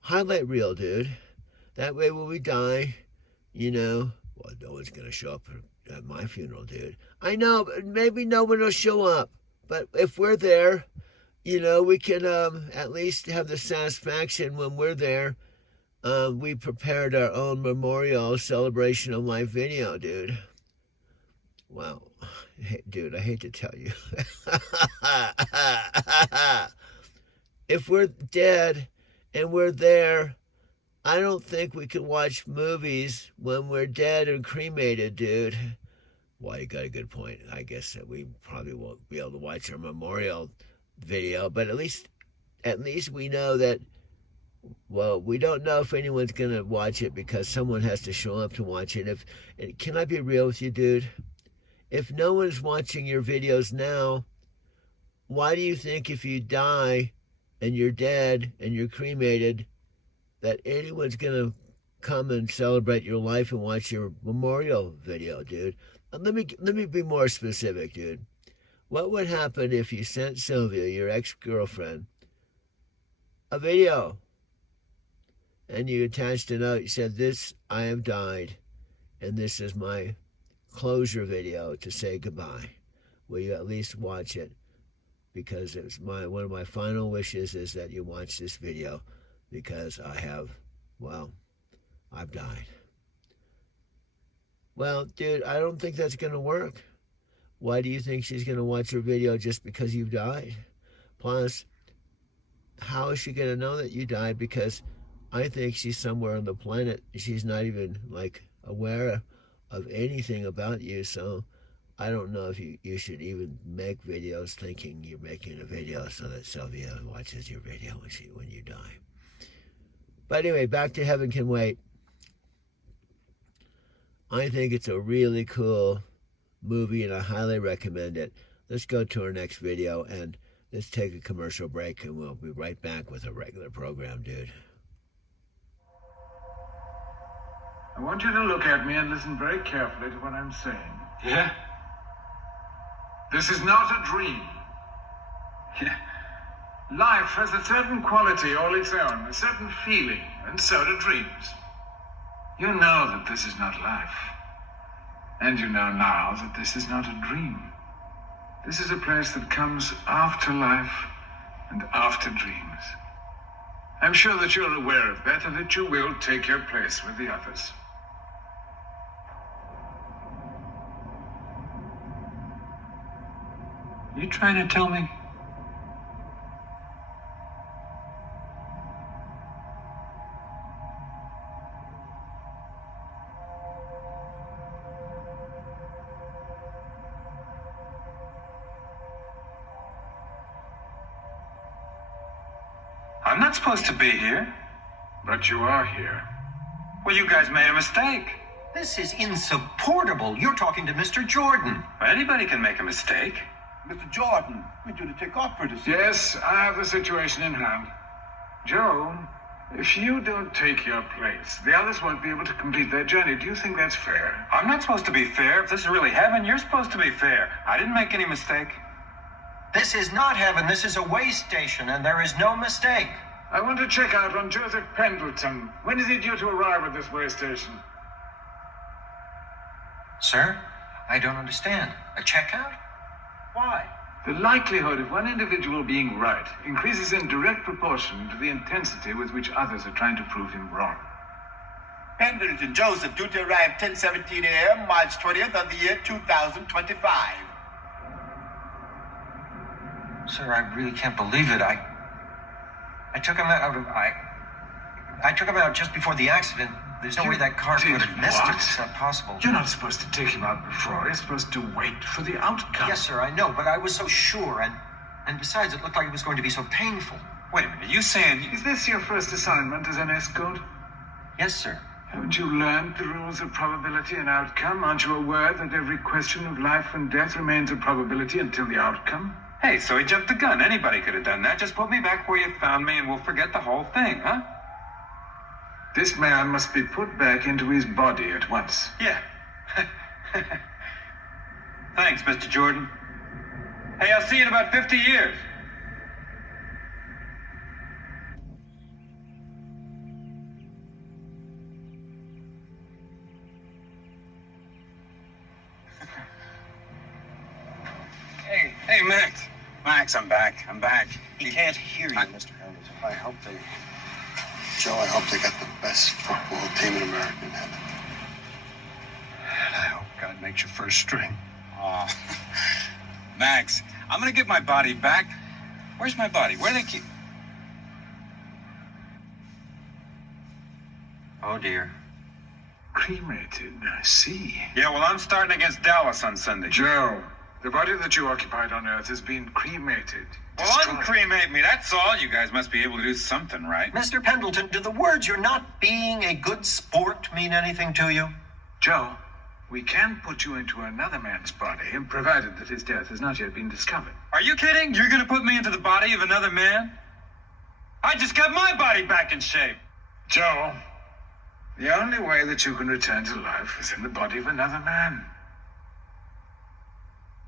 highlight reel, dude. That way when we die, well, no one's going to show up at my funeral, dude. I know, but maybe no one will show up. But if we're there, we can at least have the satisfaction when we're there. We prepared our own memorial celebration of life video, dude. Wow. Hey, dude, I hate to tell you. If we're dead and we're there, I don't think we can watch movies when we're dead and cremated, dude. Well, you got a good point. I guess that we probably won't be able to watch our memorial video, but at least we know that, well, we don't know if anyone's going to watch it because someone has to show up to watch it. Can I be real with you, dude? If no one's watching your videos now, why do you think if you die and you're dead and you're cremated, that anyone's going to come and celebrate your life and watch your memorial video, dude? Let me be more specific, dude. What would happen if you sent Sylvia, your ex-girlfriend, a video and you attached a note. You said, "This, I have died, and this is my closure video to say goodbye. Will you at least watch it? Because it's one of my final wishes is that you watch this video, because I've died." Well, dude, I don't think that's going to work. Why do you think she's going to watch your video just because you've died? Plus, how is she going to know that you died? Because I think she's somewhere on the planet. She's not even, aware of anything about you. So I don't know if you should even make videos thinking you're making a video so that Sylvia watches your video when you die. But anyway, back to Heaven Can Wait. I think it's a really cool movie, and I highly recommend it. Let's go to our next video, and let's take a commercial break, and we'll be right back with a regular program, dude. I want you to look at me and listen very carefully to what I'm saying. Yeah? This is not a dream. Yeah. Life has a certain quality all its own, a certain feeling, and so do dreams. You know that this is not life. And you know now that this is not a dream. This is a place that comes after life and after dreams. I'm sure that you're aware of that and that you will take your place with the others. You trying to tell me? I'm not supposed to be here. But you are here. Well, you guys made a mistake. This is insupportable. You're talking to Mr. Jordan. Anybody can make a mistake. Mr. Jordan, we do to take off for this. Yes, I have the situation in hand. Joe, if you don't take your place, the others won't be able to complete their journey. Do you think that's fair? I'm not supposed to be fair. If this is really heaven, you're supposed to be fair. I didn't make any mistake. This is not heaven. This is a way station, and there is no mistake. I want to check out on Joseph Pendleton. When is he due to arrive at this way station? Sir, I don't understand. A checkout? Why? The likelihood of one individual being right increases in direct proportion to the intensity with which others are trying to prove him wrong. Pendleton Joseph, due to arrive 10:17 a.m., March 20th of the year 2025. Sir, I really can't believe it. I took him out of... I took him out just before the accident. There's no way that car could have missed it. It's not possible. You're not supposed to take him out before. You're supposed to wait for the outcome. Yes, sir, I know, but I was so sure, and besides, it looked like it was going to be so painful. Wait a minute, are you saying... Is this your first assignment as an escort? Yes, sir. Haven't you learned the rules of probability and outcome? Aren't you aware that every question of life and death remains a probability until the outcome? Hey, so he jumped the gun. Anybody could have done that. Just put me back where you found me and we'll forget the whole thing, huh? This man must be put back into his body at once. Yeah. Thanks, Mr. Jordan. Hey, I'll see you in about 50 years. Hey, Max. Max, I'm back. He can't hear you, Mr. Pendleton. I hope they got the best football team in America in heaven. And I hope God makes you first string. Oh, Max, I'm gonna get my body back. Where's my body? Where do they keep... Oh, dear. Cremated, I see. Yeah, well, I'm starting against Dallas on Sunday. Joe, the body that you occupied on Earth has been cremated. Well, uncremate me, that's all. You guys must be able to do something, right? Mr. Pendleton, do the words "you're not being a good sport" mean anything to you? Joe, we can put you into another man's body, provided that his death has not yet been discovered. Are you kidding? You're gonna put me into the body of another man? I just got my body back in shape. Joe, the only way that you can return to life is in the body of another man.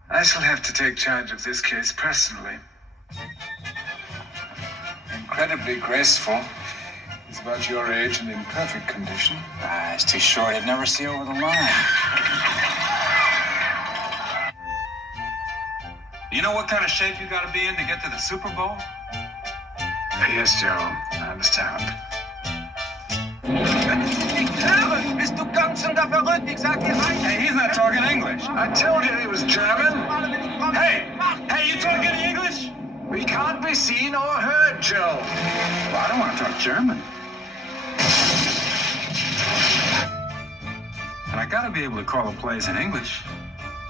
I shall have to take charge of this case personally. Incredibly graceful, He's about your age and in perfect condition. Ah, it's too short. He'd never see over the line. You know what kind of shape you got to be in to get to the Super Bowl? Yes, Joe. I understand. Bist du ganz und gar verrückt? Ich sag dir eins. Hey, he's not talking English. I told you he was German. Hey, you talking English? We can't be seen or heard, Joe. Well, I don't want to talk German. And I got to be able to call the plays in English.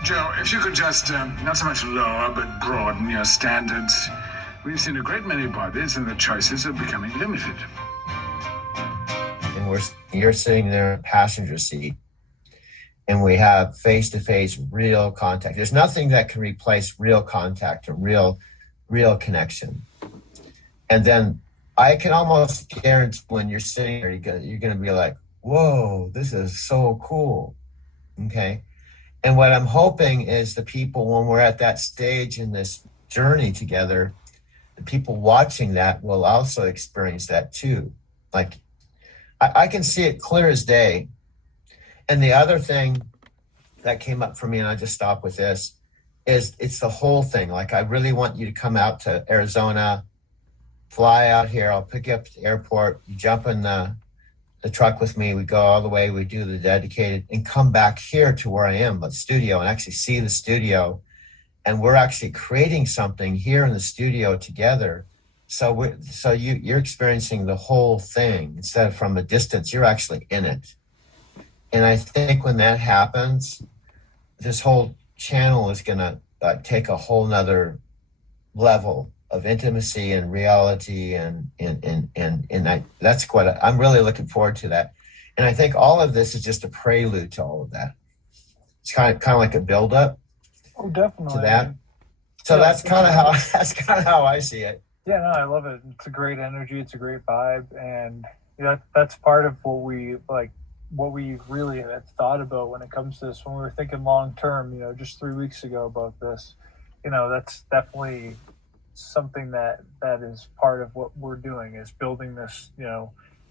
Joe, if you could just not so much lower, but broaden your standards. We've seen a great many bodies, and the choices are becoming limited. And you're sitting there in the passenger seat, and we have face-to-face real contact. There's nothing that can replace real contact or real connection. And then I can almost guarantee when you're sitting there, you're gonna be like, whoa, this is so cool. Okay. And what I'm hoping is the people, when we're at that stage in this journey together, the people watching that will also experience that too. Like, I can see it clear as day. And the other thing that came up for me, and I just stop with this, is it's the whole thing. Like, I really want you to come out to Arizona, fly out here. I'll pick you up at the airport. You jump in the truck with me. We go all the way. We do the dedicated and come back here to where I am, the studio, and actually see the studio. And we're actually creating something here in the studio together. So you're experiencing the whole thing instead of from a distance. You're actually in it. And I think when that happens, this whole channel is going to take a whole nother level of intimacy and reality, and that's what I'm really looking forward to that. And I think all of this is just a prelude to all of that. It's kind of like a buildup. Oh, definitely. To that. So yeah, that's kind of how I see it. Yeah, no, I love it. It's a great energy. It's a great vibe, and that's part of what we like. What we really had thought about when it comes to this, when we were thinking long term, just 3 weeks ago about this, that's definitely something that is part of what we're doing, is building this,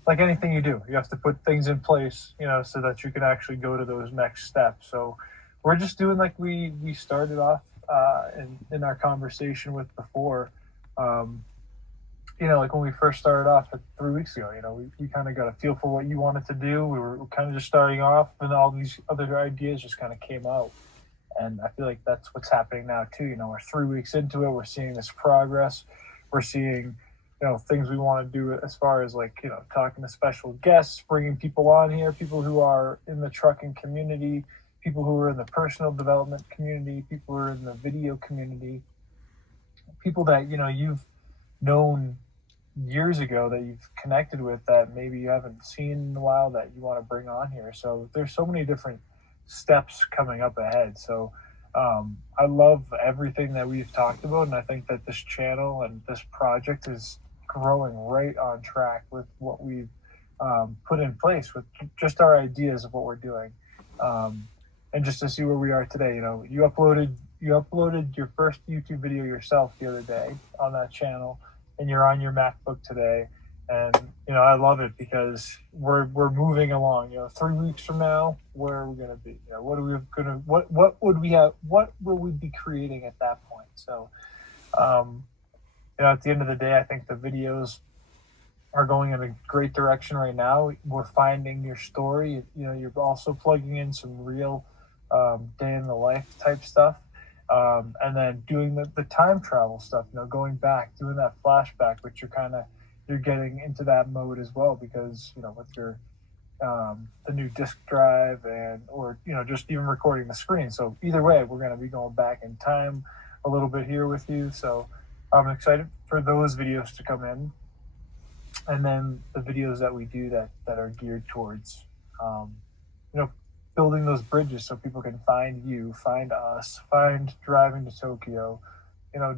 like anything you do, you have to put things in place, so that you can actually go to those next steps. So we're just doing like we started off in our conversation with before, like when we first started off 3 weeks ago, we kind of got a feel for what you wanted to do. We were kind of just starting off, and all these other ideas just kind of came out. And I feel like that's what's happening now too. We're 3 weeks into it. We're seeing this progress. We're seeing, things we want to do as far as talking to special guests, bringing people on here, people who are in the trucking community, people who are in the personal development community, people who are in the video community, people that, you've known years ago that you've connected with that maybe you haven't seen in a while that you want to bring on here. So there's so many different steps coming up ahead. So I love everything that we've talked about, and I think that this channel and this project is growing right on track with what we've put in place with just our ideas of what we're doing. And just to see where we are today, you uploaded your first YouTube video yourself the other day on that channel, and you're on your MacBook today. And, I love it because we're moving along. 3 weeks from now, where are we going to be? What will we be creating at that point? So, at the end of the day, I think the videos are going in a great direction right now. We're finding your story. You're also plugging in some real day in the life type stuff. And then doing the time travel stuff, going back, doing that flashback, which you're getting into that mode as well, because, with your, the new disk drive or just even recording the screen. So either way, we're going to be going back in time a little bit here with you. So I'm excited for those videos to come in. And then the videos that we do that are geared towards, building those bridges so people can find you, find us, find Driving to Tokyo,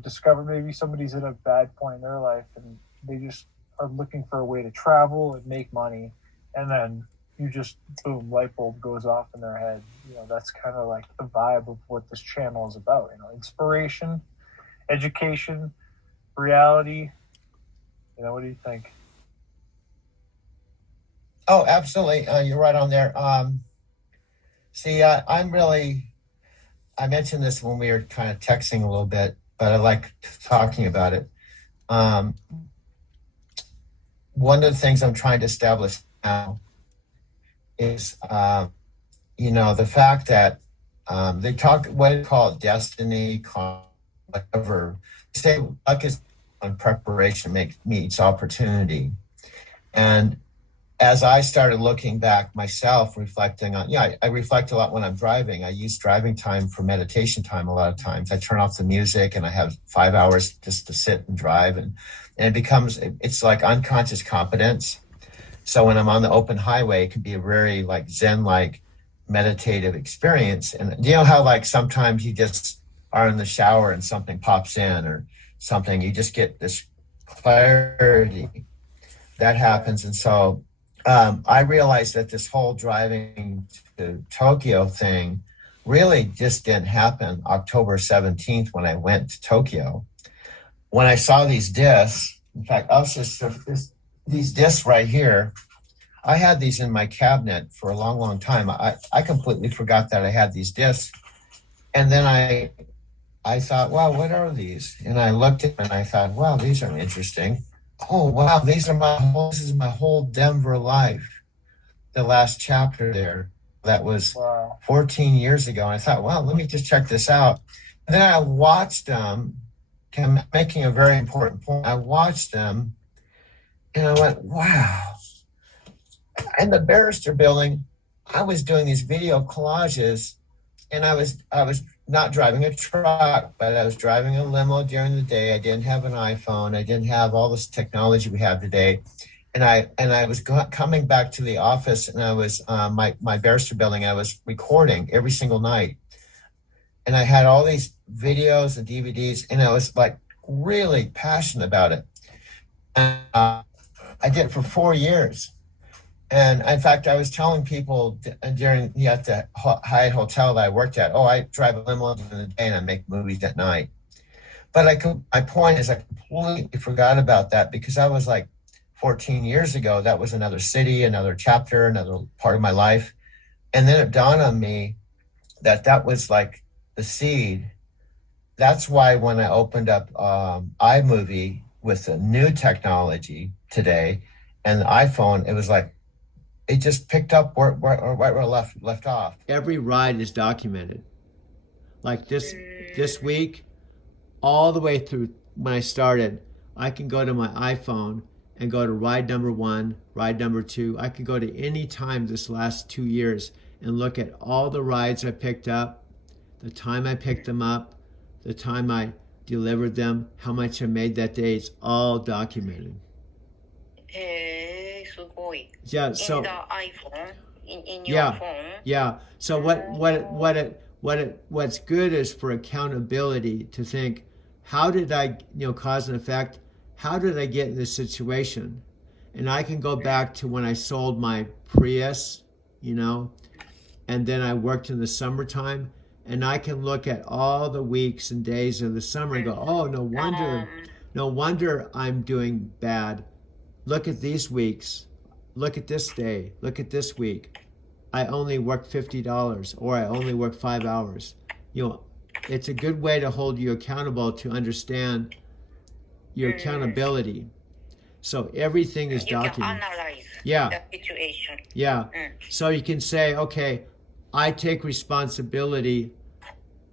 discover maybe somebody's at a bad point in their life and they just are looking for a way to travel and make money. And then you just, boom, light bulb goes off in their head. That's kind of like the vibe of what this channel is about, inspiration, education, reality. What do you think? Oh, absolutely. You're right on there. See, I mentioned this when we were kind of texting a little bit, but I like talking about it. One of the things I'm trying to establish now is, the fact that they talk, what they call it, destiny, whatever. They say luck is on preparation meets opportunity. And as I started looking back myself, reflecting on, I reflect a lot when I'm driving. I use driving time for meditation time a lot of times. I turn off the music and I have 5 hours just to sit and drive. And it's like unconscious competence. So when I'm on the open highway, it can be a very like Zen-like meditative experience. And you know how like sometimes you just are in the shower and something pops in or something, you just get this clarity that happens. And so I realized that this whole driving to Tokyo thing really just didn't happen October 17th when I went to Tokyo. When I saw these discs, in fact, these discs right here, I had these in my cabinet for a long, long time. I completely forgot that I had these discs. And then I thought, wow, what are these? And I looked at them and I thought, wow, these are interesting. Oh, wow, this is my whole Denver life. The last chapter there, that was 14 years ago. And I thought, wow, let me just check this out. And then I watched them, making a very important point. I watched them and I went, wow. In the Barrister Building, I was doing these video collages and I was not driving a truck, but I was driving a limo during the day. I didn't have an iPhone. I didn't have all this technology we have today. And I was coming back to the office and I was, my Barrister Building, I was recording every single night. And I had all these videos and DVDs and I was like really passionate about it. And I did it for 4 years. And in fact, I was telling people at the Hyatt Hotel that I worked at, I drive a limo in the day and I make movies at night. But my point is I completely forgot about that because I was like 14 years ago, that was another city, another chapter, another part of my life. And then it dawned on me that was like the seed. That's why when I opened up iMovie with the new technology today and the iPhone, it was like, it just picked up where left off. Every ride is documented. Like this week, all the way through when I started, I can go to my iPhone and go to ride number 1, ride number 2. I could go to any time this last 2 years and look at all the rides I picked up, the time I picked them up, the time I delivered them, how much I made that day. It's all documented. Yeah, so in the iPhone, in your phone. Yeah. So what's good is for accountability to think, how did I, cause and effect? How did I get in this situation? And I can go back to when I sold my Prius, and then I worked in the summertime, and I can look at all the weeks and days of the summer and go, oh, no wonder I'm doing bad. Look at these weeks. Look at this day. Look at this week. I only worked $50 or I only worked 5 hours. It's a good way to hold you accountable to understand your accountability. So everything is documented. You can analyze the situation. Yeah. So you can say, okay, I take responsibility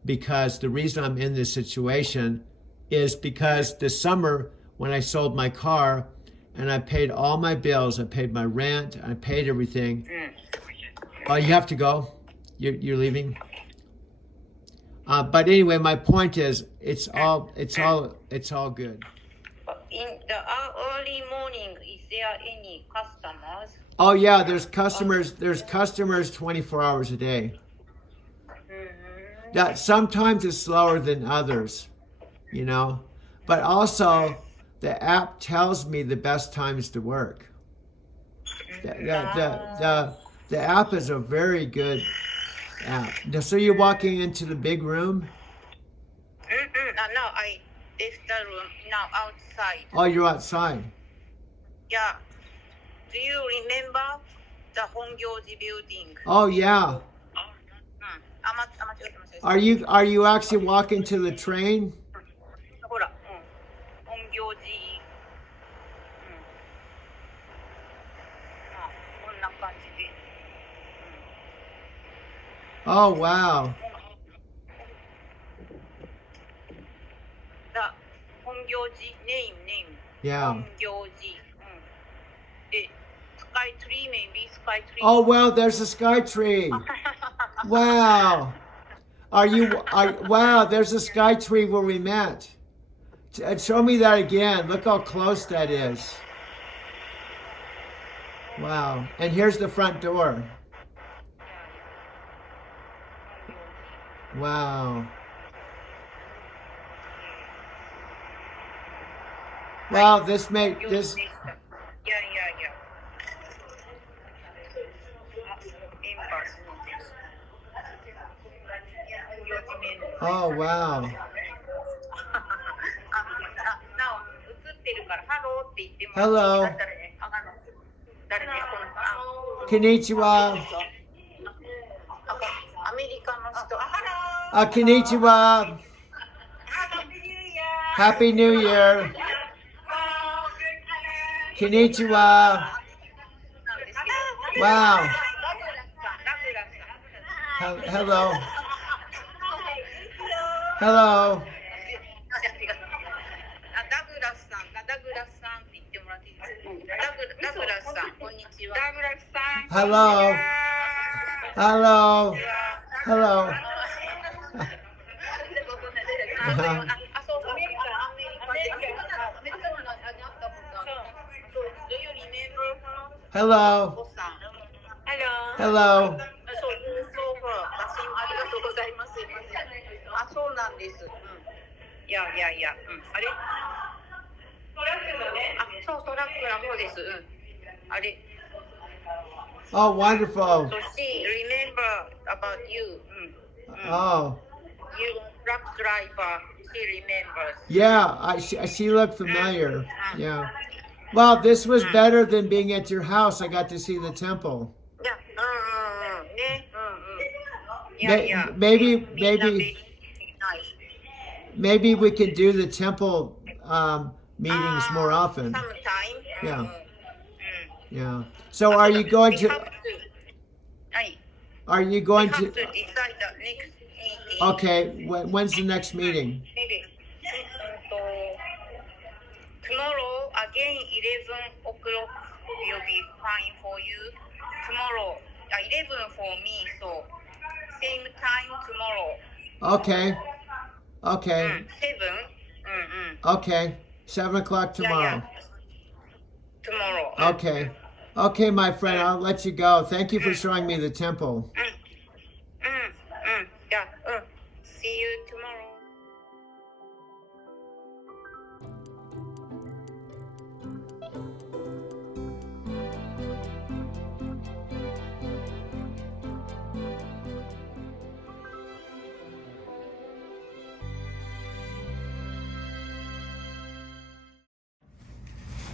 because the reason I'm in this situation is because this summer when I sold my car, and I paid all my bills. I paid my rent. I paid everything. Oh, you have to go. You're leaving. But anyway, my point is, it's all good. In the early morning, is there any customers? Oh yeah, there's customers. There's customers 24 hours a day. Yeah, sometimes it's slower than others, but also. The app tells me the best times to work. The app is a very good app. So you're walking into the big room? No, I left the room now outside. Oh, you're outside? Yeah. Do you remember the Hongyoji building. Oh yeah. Are you actually walking to the train? ほら、本行寺。こんな感じで。Oh wow. The 本行寺 name. Yeah. 本行寺。で、sky tree maybe sky tree. Oh wow, there's a sky tree. Wow. Wow, there's a sky tree where we met. Show me that again. Look how close that is. Wow. And here's the front door. Wow. Wow, this make this. Yeah. Oh wow. Hello. Konnichiwa. Konnichiwa. Happy New Year. Konnichiwa. Wow. Hello. Hello. Hello. Hello. Hello. Hello. Hello. あ、そうなんです。いや。あれ？トラックのね。あ、そう、トラックの方です。あれ。 Oh, wonderful. So she remember about you. Oh. You truck driver. She remembers. Yeah, she looked familiar. Yeah. Well, this was better than being at your house. I got to see the temple. Yeah. Maybe we could do the temple meetings more often. Sometime. Yeah. So are you going to? Are you going to? Decide the next meeting. Okay. When's the next meeting? Maybe. Tomorrow again 11 o'clock will be fine for you. Tomorrow 11 for me, so same time tomorrow. Okay. 7. Okay. 7 o'clock tomorrow. Tomorrow. Okay, my friend. I'll let you go. Thank you for showing me the temple. Yeah. See you tomorrow.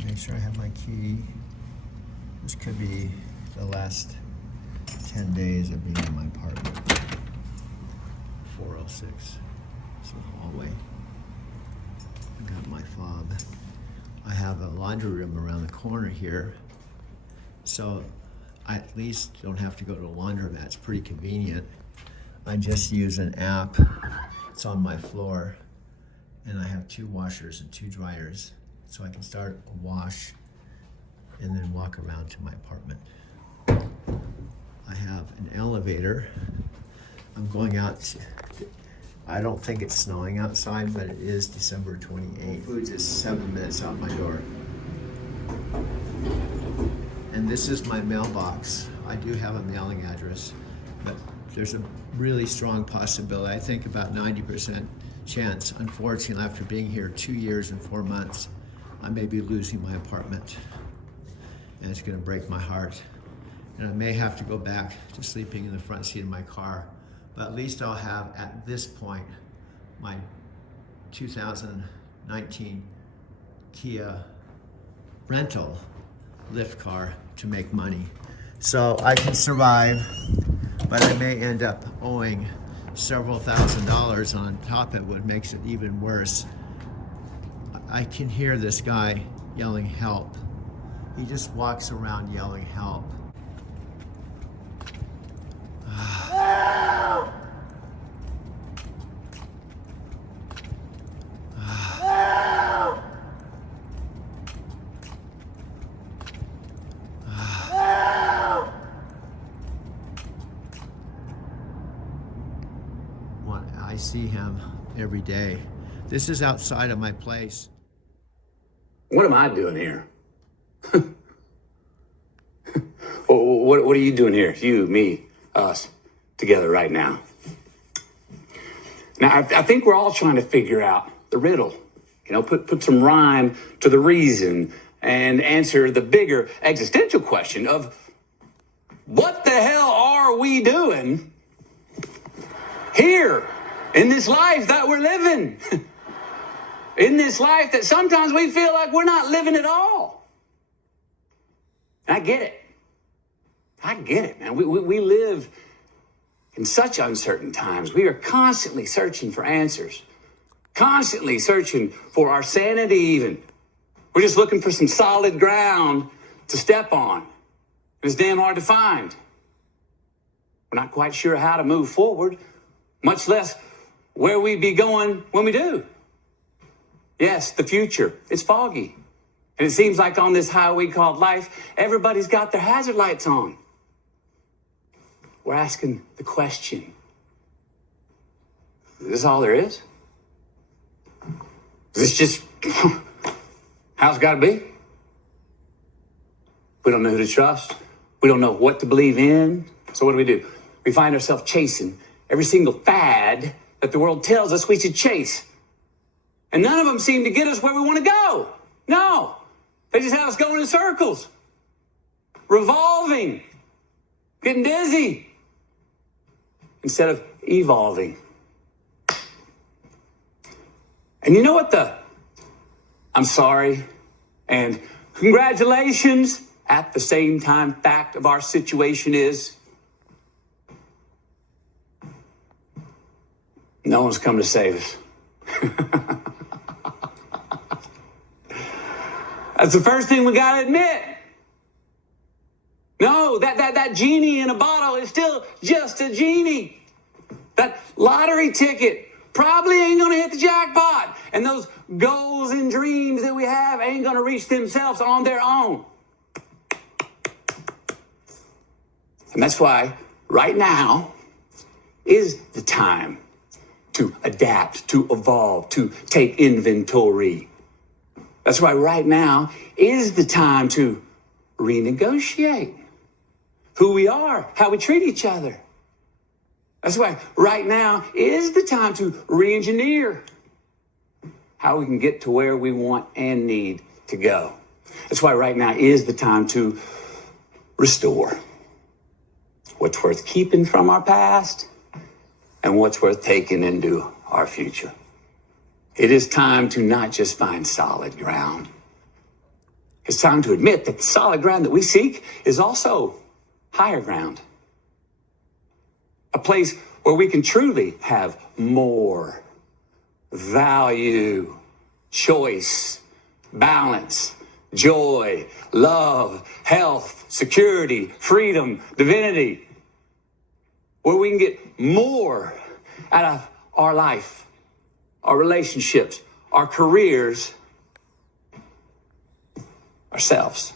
Make sure I have my key. This could be the last 10 days of being in my apartment. 406. It's the hallway. I got my fob. I have a laundry room around the corner here, so I at least don't have to go to a laundromat. It's pretty convenient. I just use an app. It's on my floor, and I have 2 washers and 2 dryers, so I can start a wash and then walk around to my apartment. I have an elevator. I'm going out I don't think it's snowing outside, but it is December 28th. Foods is 7 minutes out my door. And this is my mailbox. I do have a mailing address, but there's a really strong possibility, I think about 90% chance, unfortunately, after being here 2 years and 4 months, I may be losing my apartment. And it's gonna break my heart. And I may have to go back to sleeping in the front seat of my car, but at least I'll have, at this point, my 2019 Kia rental lift car to make money. So I can survive, but I may end up owing several $1,000s on top of it, what makes it even worse. I can hear this guy yelling help. He just walks around yelling help. I see him every day. This is outside of my place. What am I doing here? What are you doing here? You, me, us, together right now. Now, I think we're all trying to figure out the riddle. You know, put some rhyme to the reason and answer the bigger existential question of what the hell are we doing here in this life that we're living? In this life that sometimes we feel like we're not living at all. And I get it. I get it, man. We live in such uncertain times. We are constantly searching for answers, constantly searching for our sanity even. We're just looking for some solid ground to step on. It's damn hard to find. We're not quite sure how to move forward, much less where we be going when we do. Yes, the future, it's foggy. And it seems like on this highway called life, everybody's got their hazard lights on. We're asking the question, is this all there is? Is this just how it's got to be? We don't know who to trust. We don't know what to believe in. So what do? We find ourselves chasing every single fad that the world tells us we should chase. And none of them seem to get us where we want to go. No, they just have us going in circles, revolving, getting dizzy, instead of evolving. And you know what I'm sorry and congratulations at the same time fact of our situation is? No one's come to save us. That's the first thing we gotta admit. No, that genie in a bottle is still just a genie. That lottery ticket probably ain't gonna hit the jackpot. And those goals and dreams that we have ain't gonna reach themselves on their own. And that's why right now is the time to adapt, to evolve, to take inventory. That's why right now is the time to renegotiate who we are, how we treat each other. That's why right now is the time to re-engineer how we can get to where we want and need to go. That's why right now is the time to restore what's worth keeping from our past and what's worth taking into our future. It is time to not just find solid ground. It's time to admit that the solid ground that we seek is also higher ground. A place where we can truly have more value, choice, balance, joy, love, health, security, freedom, divinity. Where we can get more out of our life, our relationships, our careers, ourselves.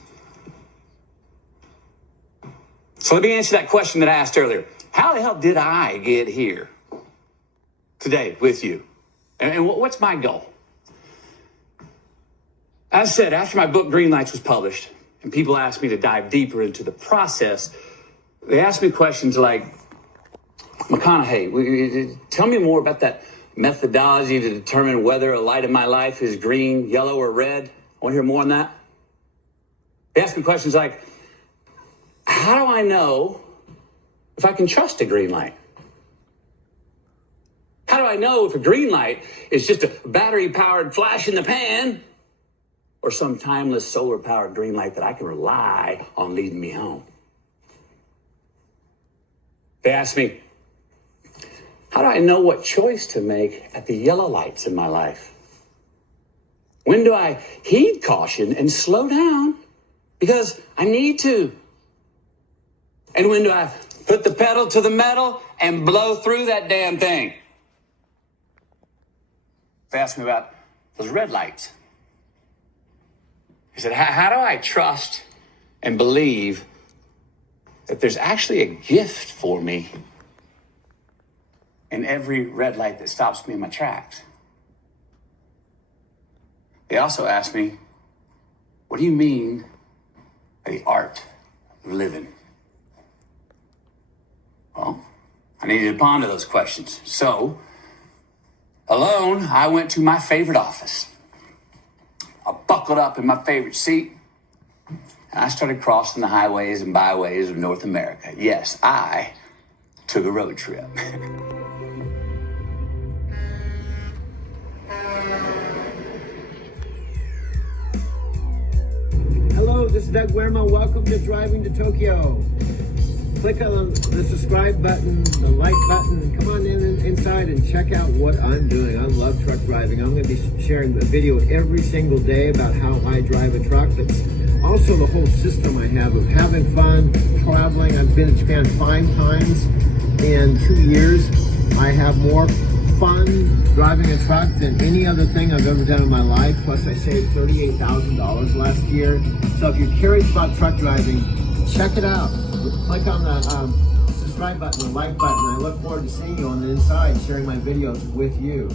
So let me answer that question that I asked earlier. How the hell did I get here today with you? And what's my goal? As I said, after my book Green Lights was published, and people asked me to dive deeper into the process, they asked me questions like, McConaughey, tell me more about that methodology to determine whether a light in my life is green, yellow, or red. I want to hear more on that. They asked me questions like, how do I know if I can trust a green light? How do I know if a green light is just a battery-powered flash in the pan or some timeless solar-powered green light that I can rely on leading me home? They ask me, how do I know what choice to make at the yellow lights in my life? When do I heed caution and slow down because I need to? And when do I put the pedal to the metal and blow through that damn thing? They asked me about those red lights. He said, how do I trust and believe that there's actually a gift for me in every red light that stops me in my tracks? They also asked me, what do you mean by the art of living? Well, I needed to ponder those questions. So, alone, I went to my favorite office. I buckled up in my favorite seat, and I started crossing the highways and byways of North America. Yes, I took a road trip. Hello, this is Doug Guermo. Welcome to Driving to Tokyo. Click on the subscribe button, the like button. Come on inside and check out what I'm doing. I love truck driving. I'm going to be sharing a video every single day about how I drive a truck. But also the whole system I have of having fun, traveling. I've been to Japan 5 times in 2 years. I have more fun driving a truck than any other thing I've ever done in my life. Plus I saved $38,000 last year. So if you're curious about truck driving, check it out. Click on the subscribe button, the like button. I look forward to seeing you on the inside, sharing my videos with you.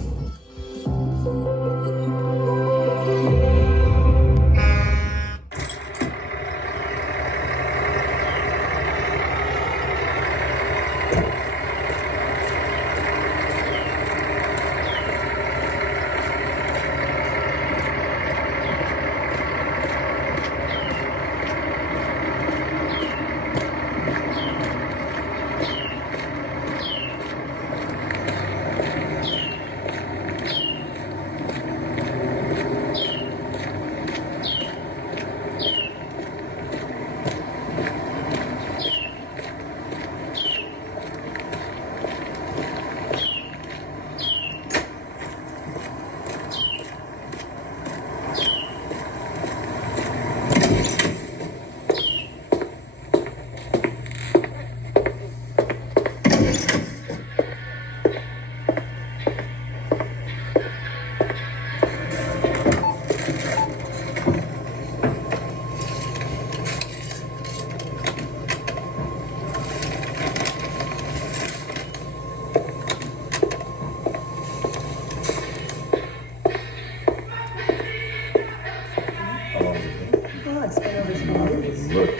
Look,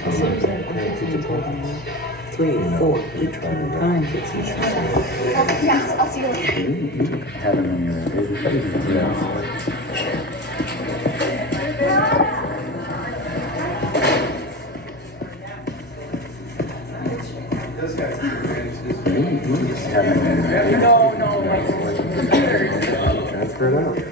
3, 4 times it's Yeah, I'll see you later. have them in your transfer it out.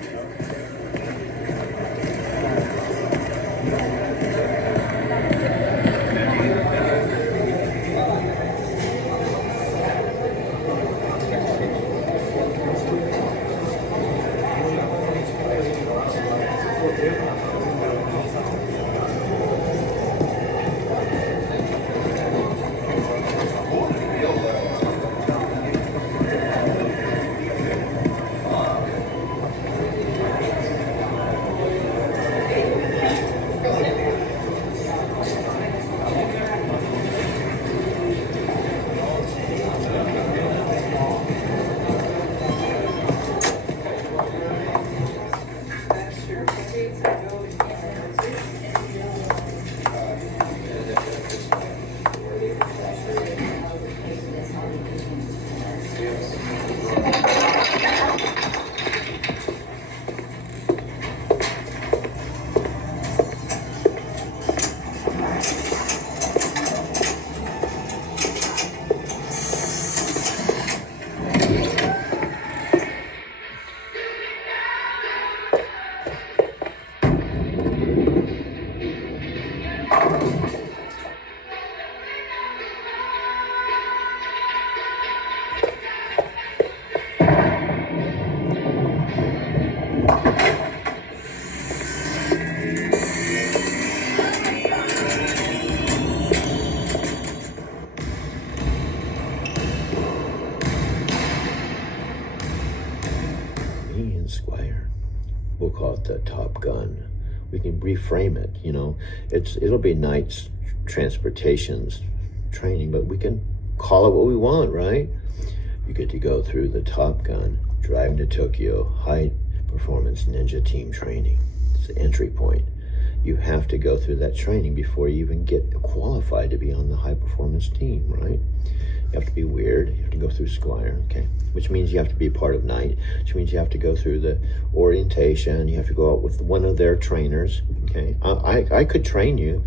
we'll call it the Top Gun. We can reframe it, you know. It'll be night's transportations training, but we can call it what we want, right? You get to go through the Top Gun, driving to Tokyo, high performance ninja team training. It's the entry point. You have to go through that training before you even get qualified to be on the high performance team, right? You have to be weird. You have to go through Squire, okay? Which means you have to be a part of night, which means you have to go through the orientation. You have to go out with one of their trainers, okay? I could train you,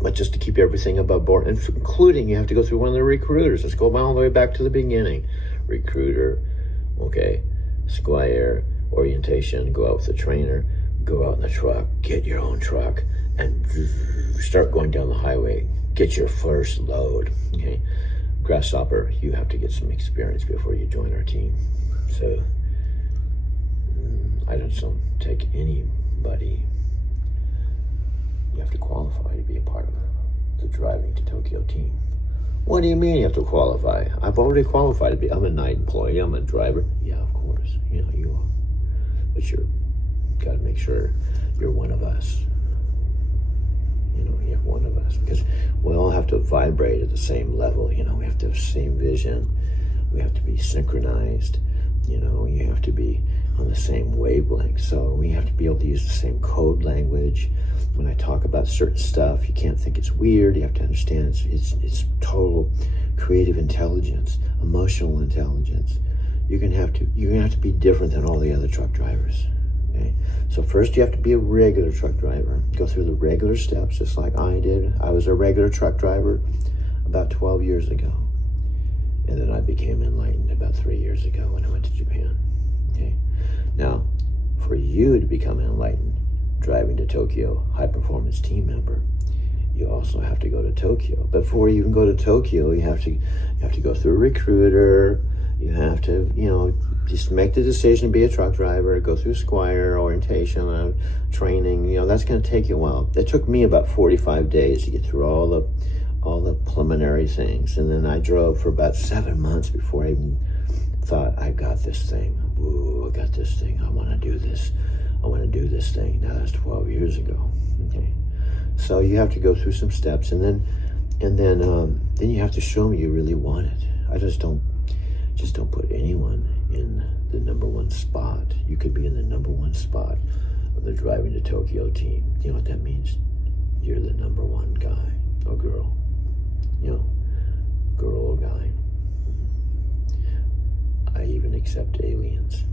but just to keep everything above board, including you have to go through one of the recruiters. Let's go all the way back to the beginning. Recruiter, okay? Squire, orientation, go out with the trainer, go out in the truck, get your own truck, and start going down the highway. Get your first load, okay? Grasshopper, you have to get some experience before you join our team. So I just don't take anybody. You have to qualify to be a part of the Driving to Tokyo team. What do you mean you have to qualify? I've already qualified to be. I'm a night employee. I'm a driver. Yeah, of course. You know, you are. But you're got to make sure you're one of us. You know, you're one of us. Because we all have to vibrate at the same level. You know, we have to have the same vision. We have to be synchronized. You know, you have to be on the same wavelength. So we have to be able to use the same code language. When I talk about certain stuff, you can't think it's weird. You have to understand it's total creative intelligence, emotional intelligence. You're gonna have to be different than all the other truck drivers. Okay? So first you have to be a regular truck driver. Go through the regular steps, just like I did. I was a regular truck driver about 12 years ago. And then I became enlightened about 3 years ago when I went to Japan. Okay? Now, for you to become enlightened, Driving to Tokyo high performance team member, you also have to go to Tokyo. Before you even go to Tokyo, you have to go through a recruiter. You have to, you know, just make the decision to be a truck driver, go through Squire, orientation, training. You know, that's going to take you a while. It took me about 45 days to get through all the preliminary things. And then I drove for about 7 months before I even thought, I got this thing. Ooh, I got this thing. I want to do this. I want to do this thing. Now that's 12 years ago. Okay. So you have to go through some steps, and then you have to show me you really want it. I just don't put anyone in the number one spot. You could be in the number one spot of the Driving to Tokyo team. You know what that means? You're the number one guy or girl. You know, girl or guy. I even accept aliens.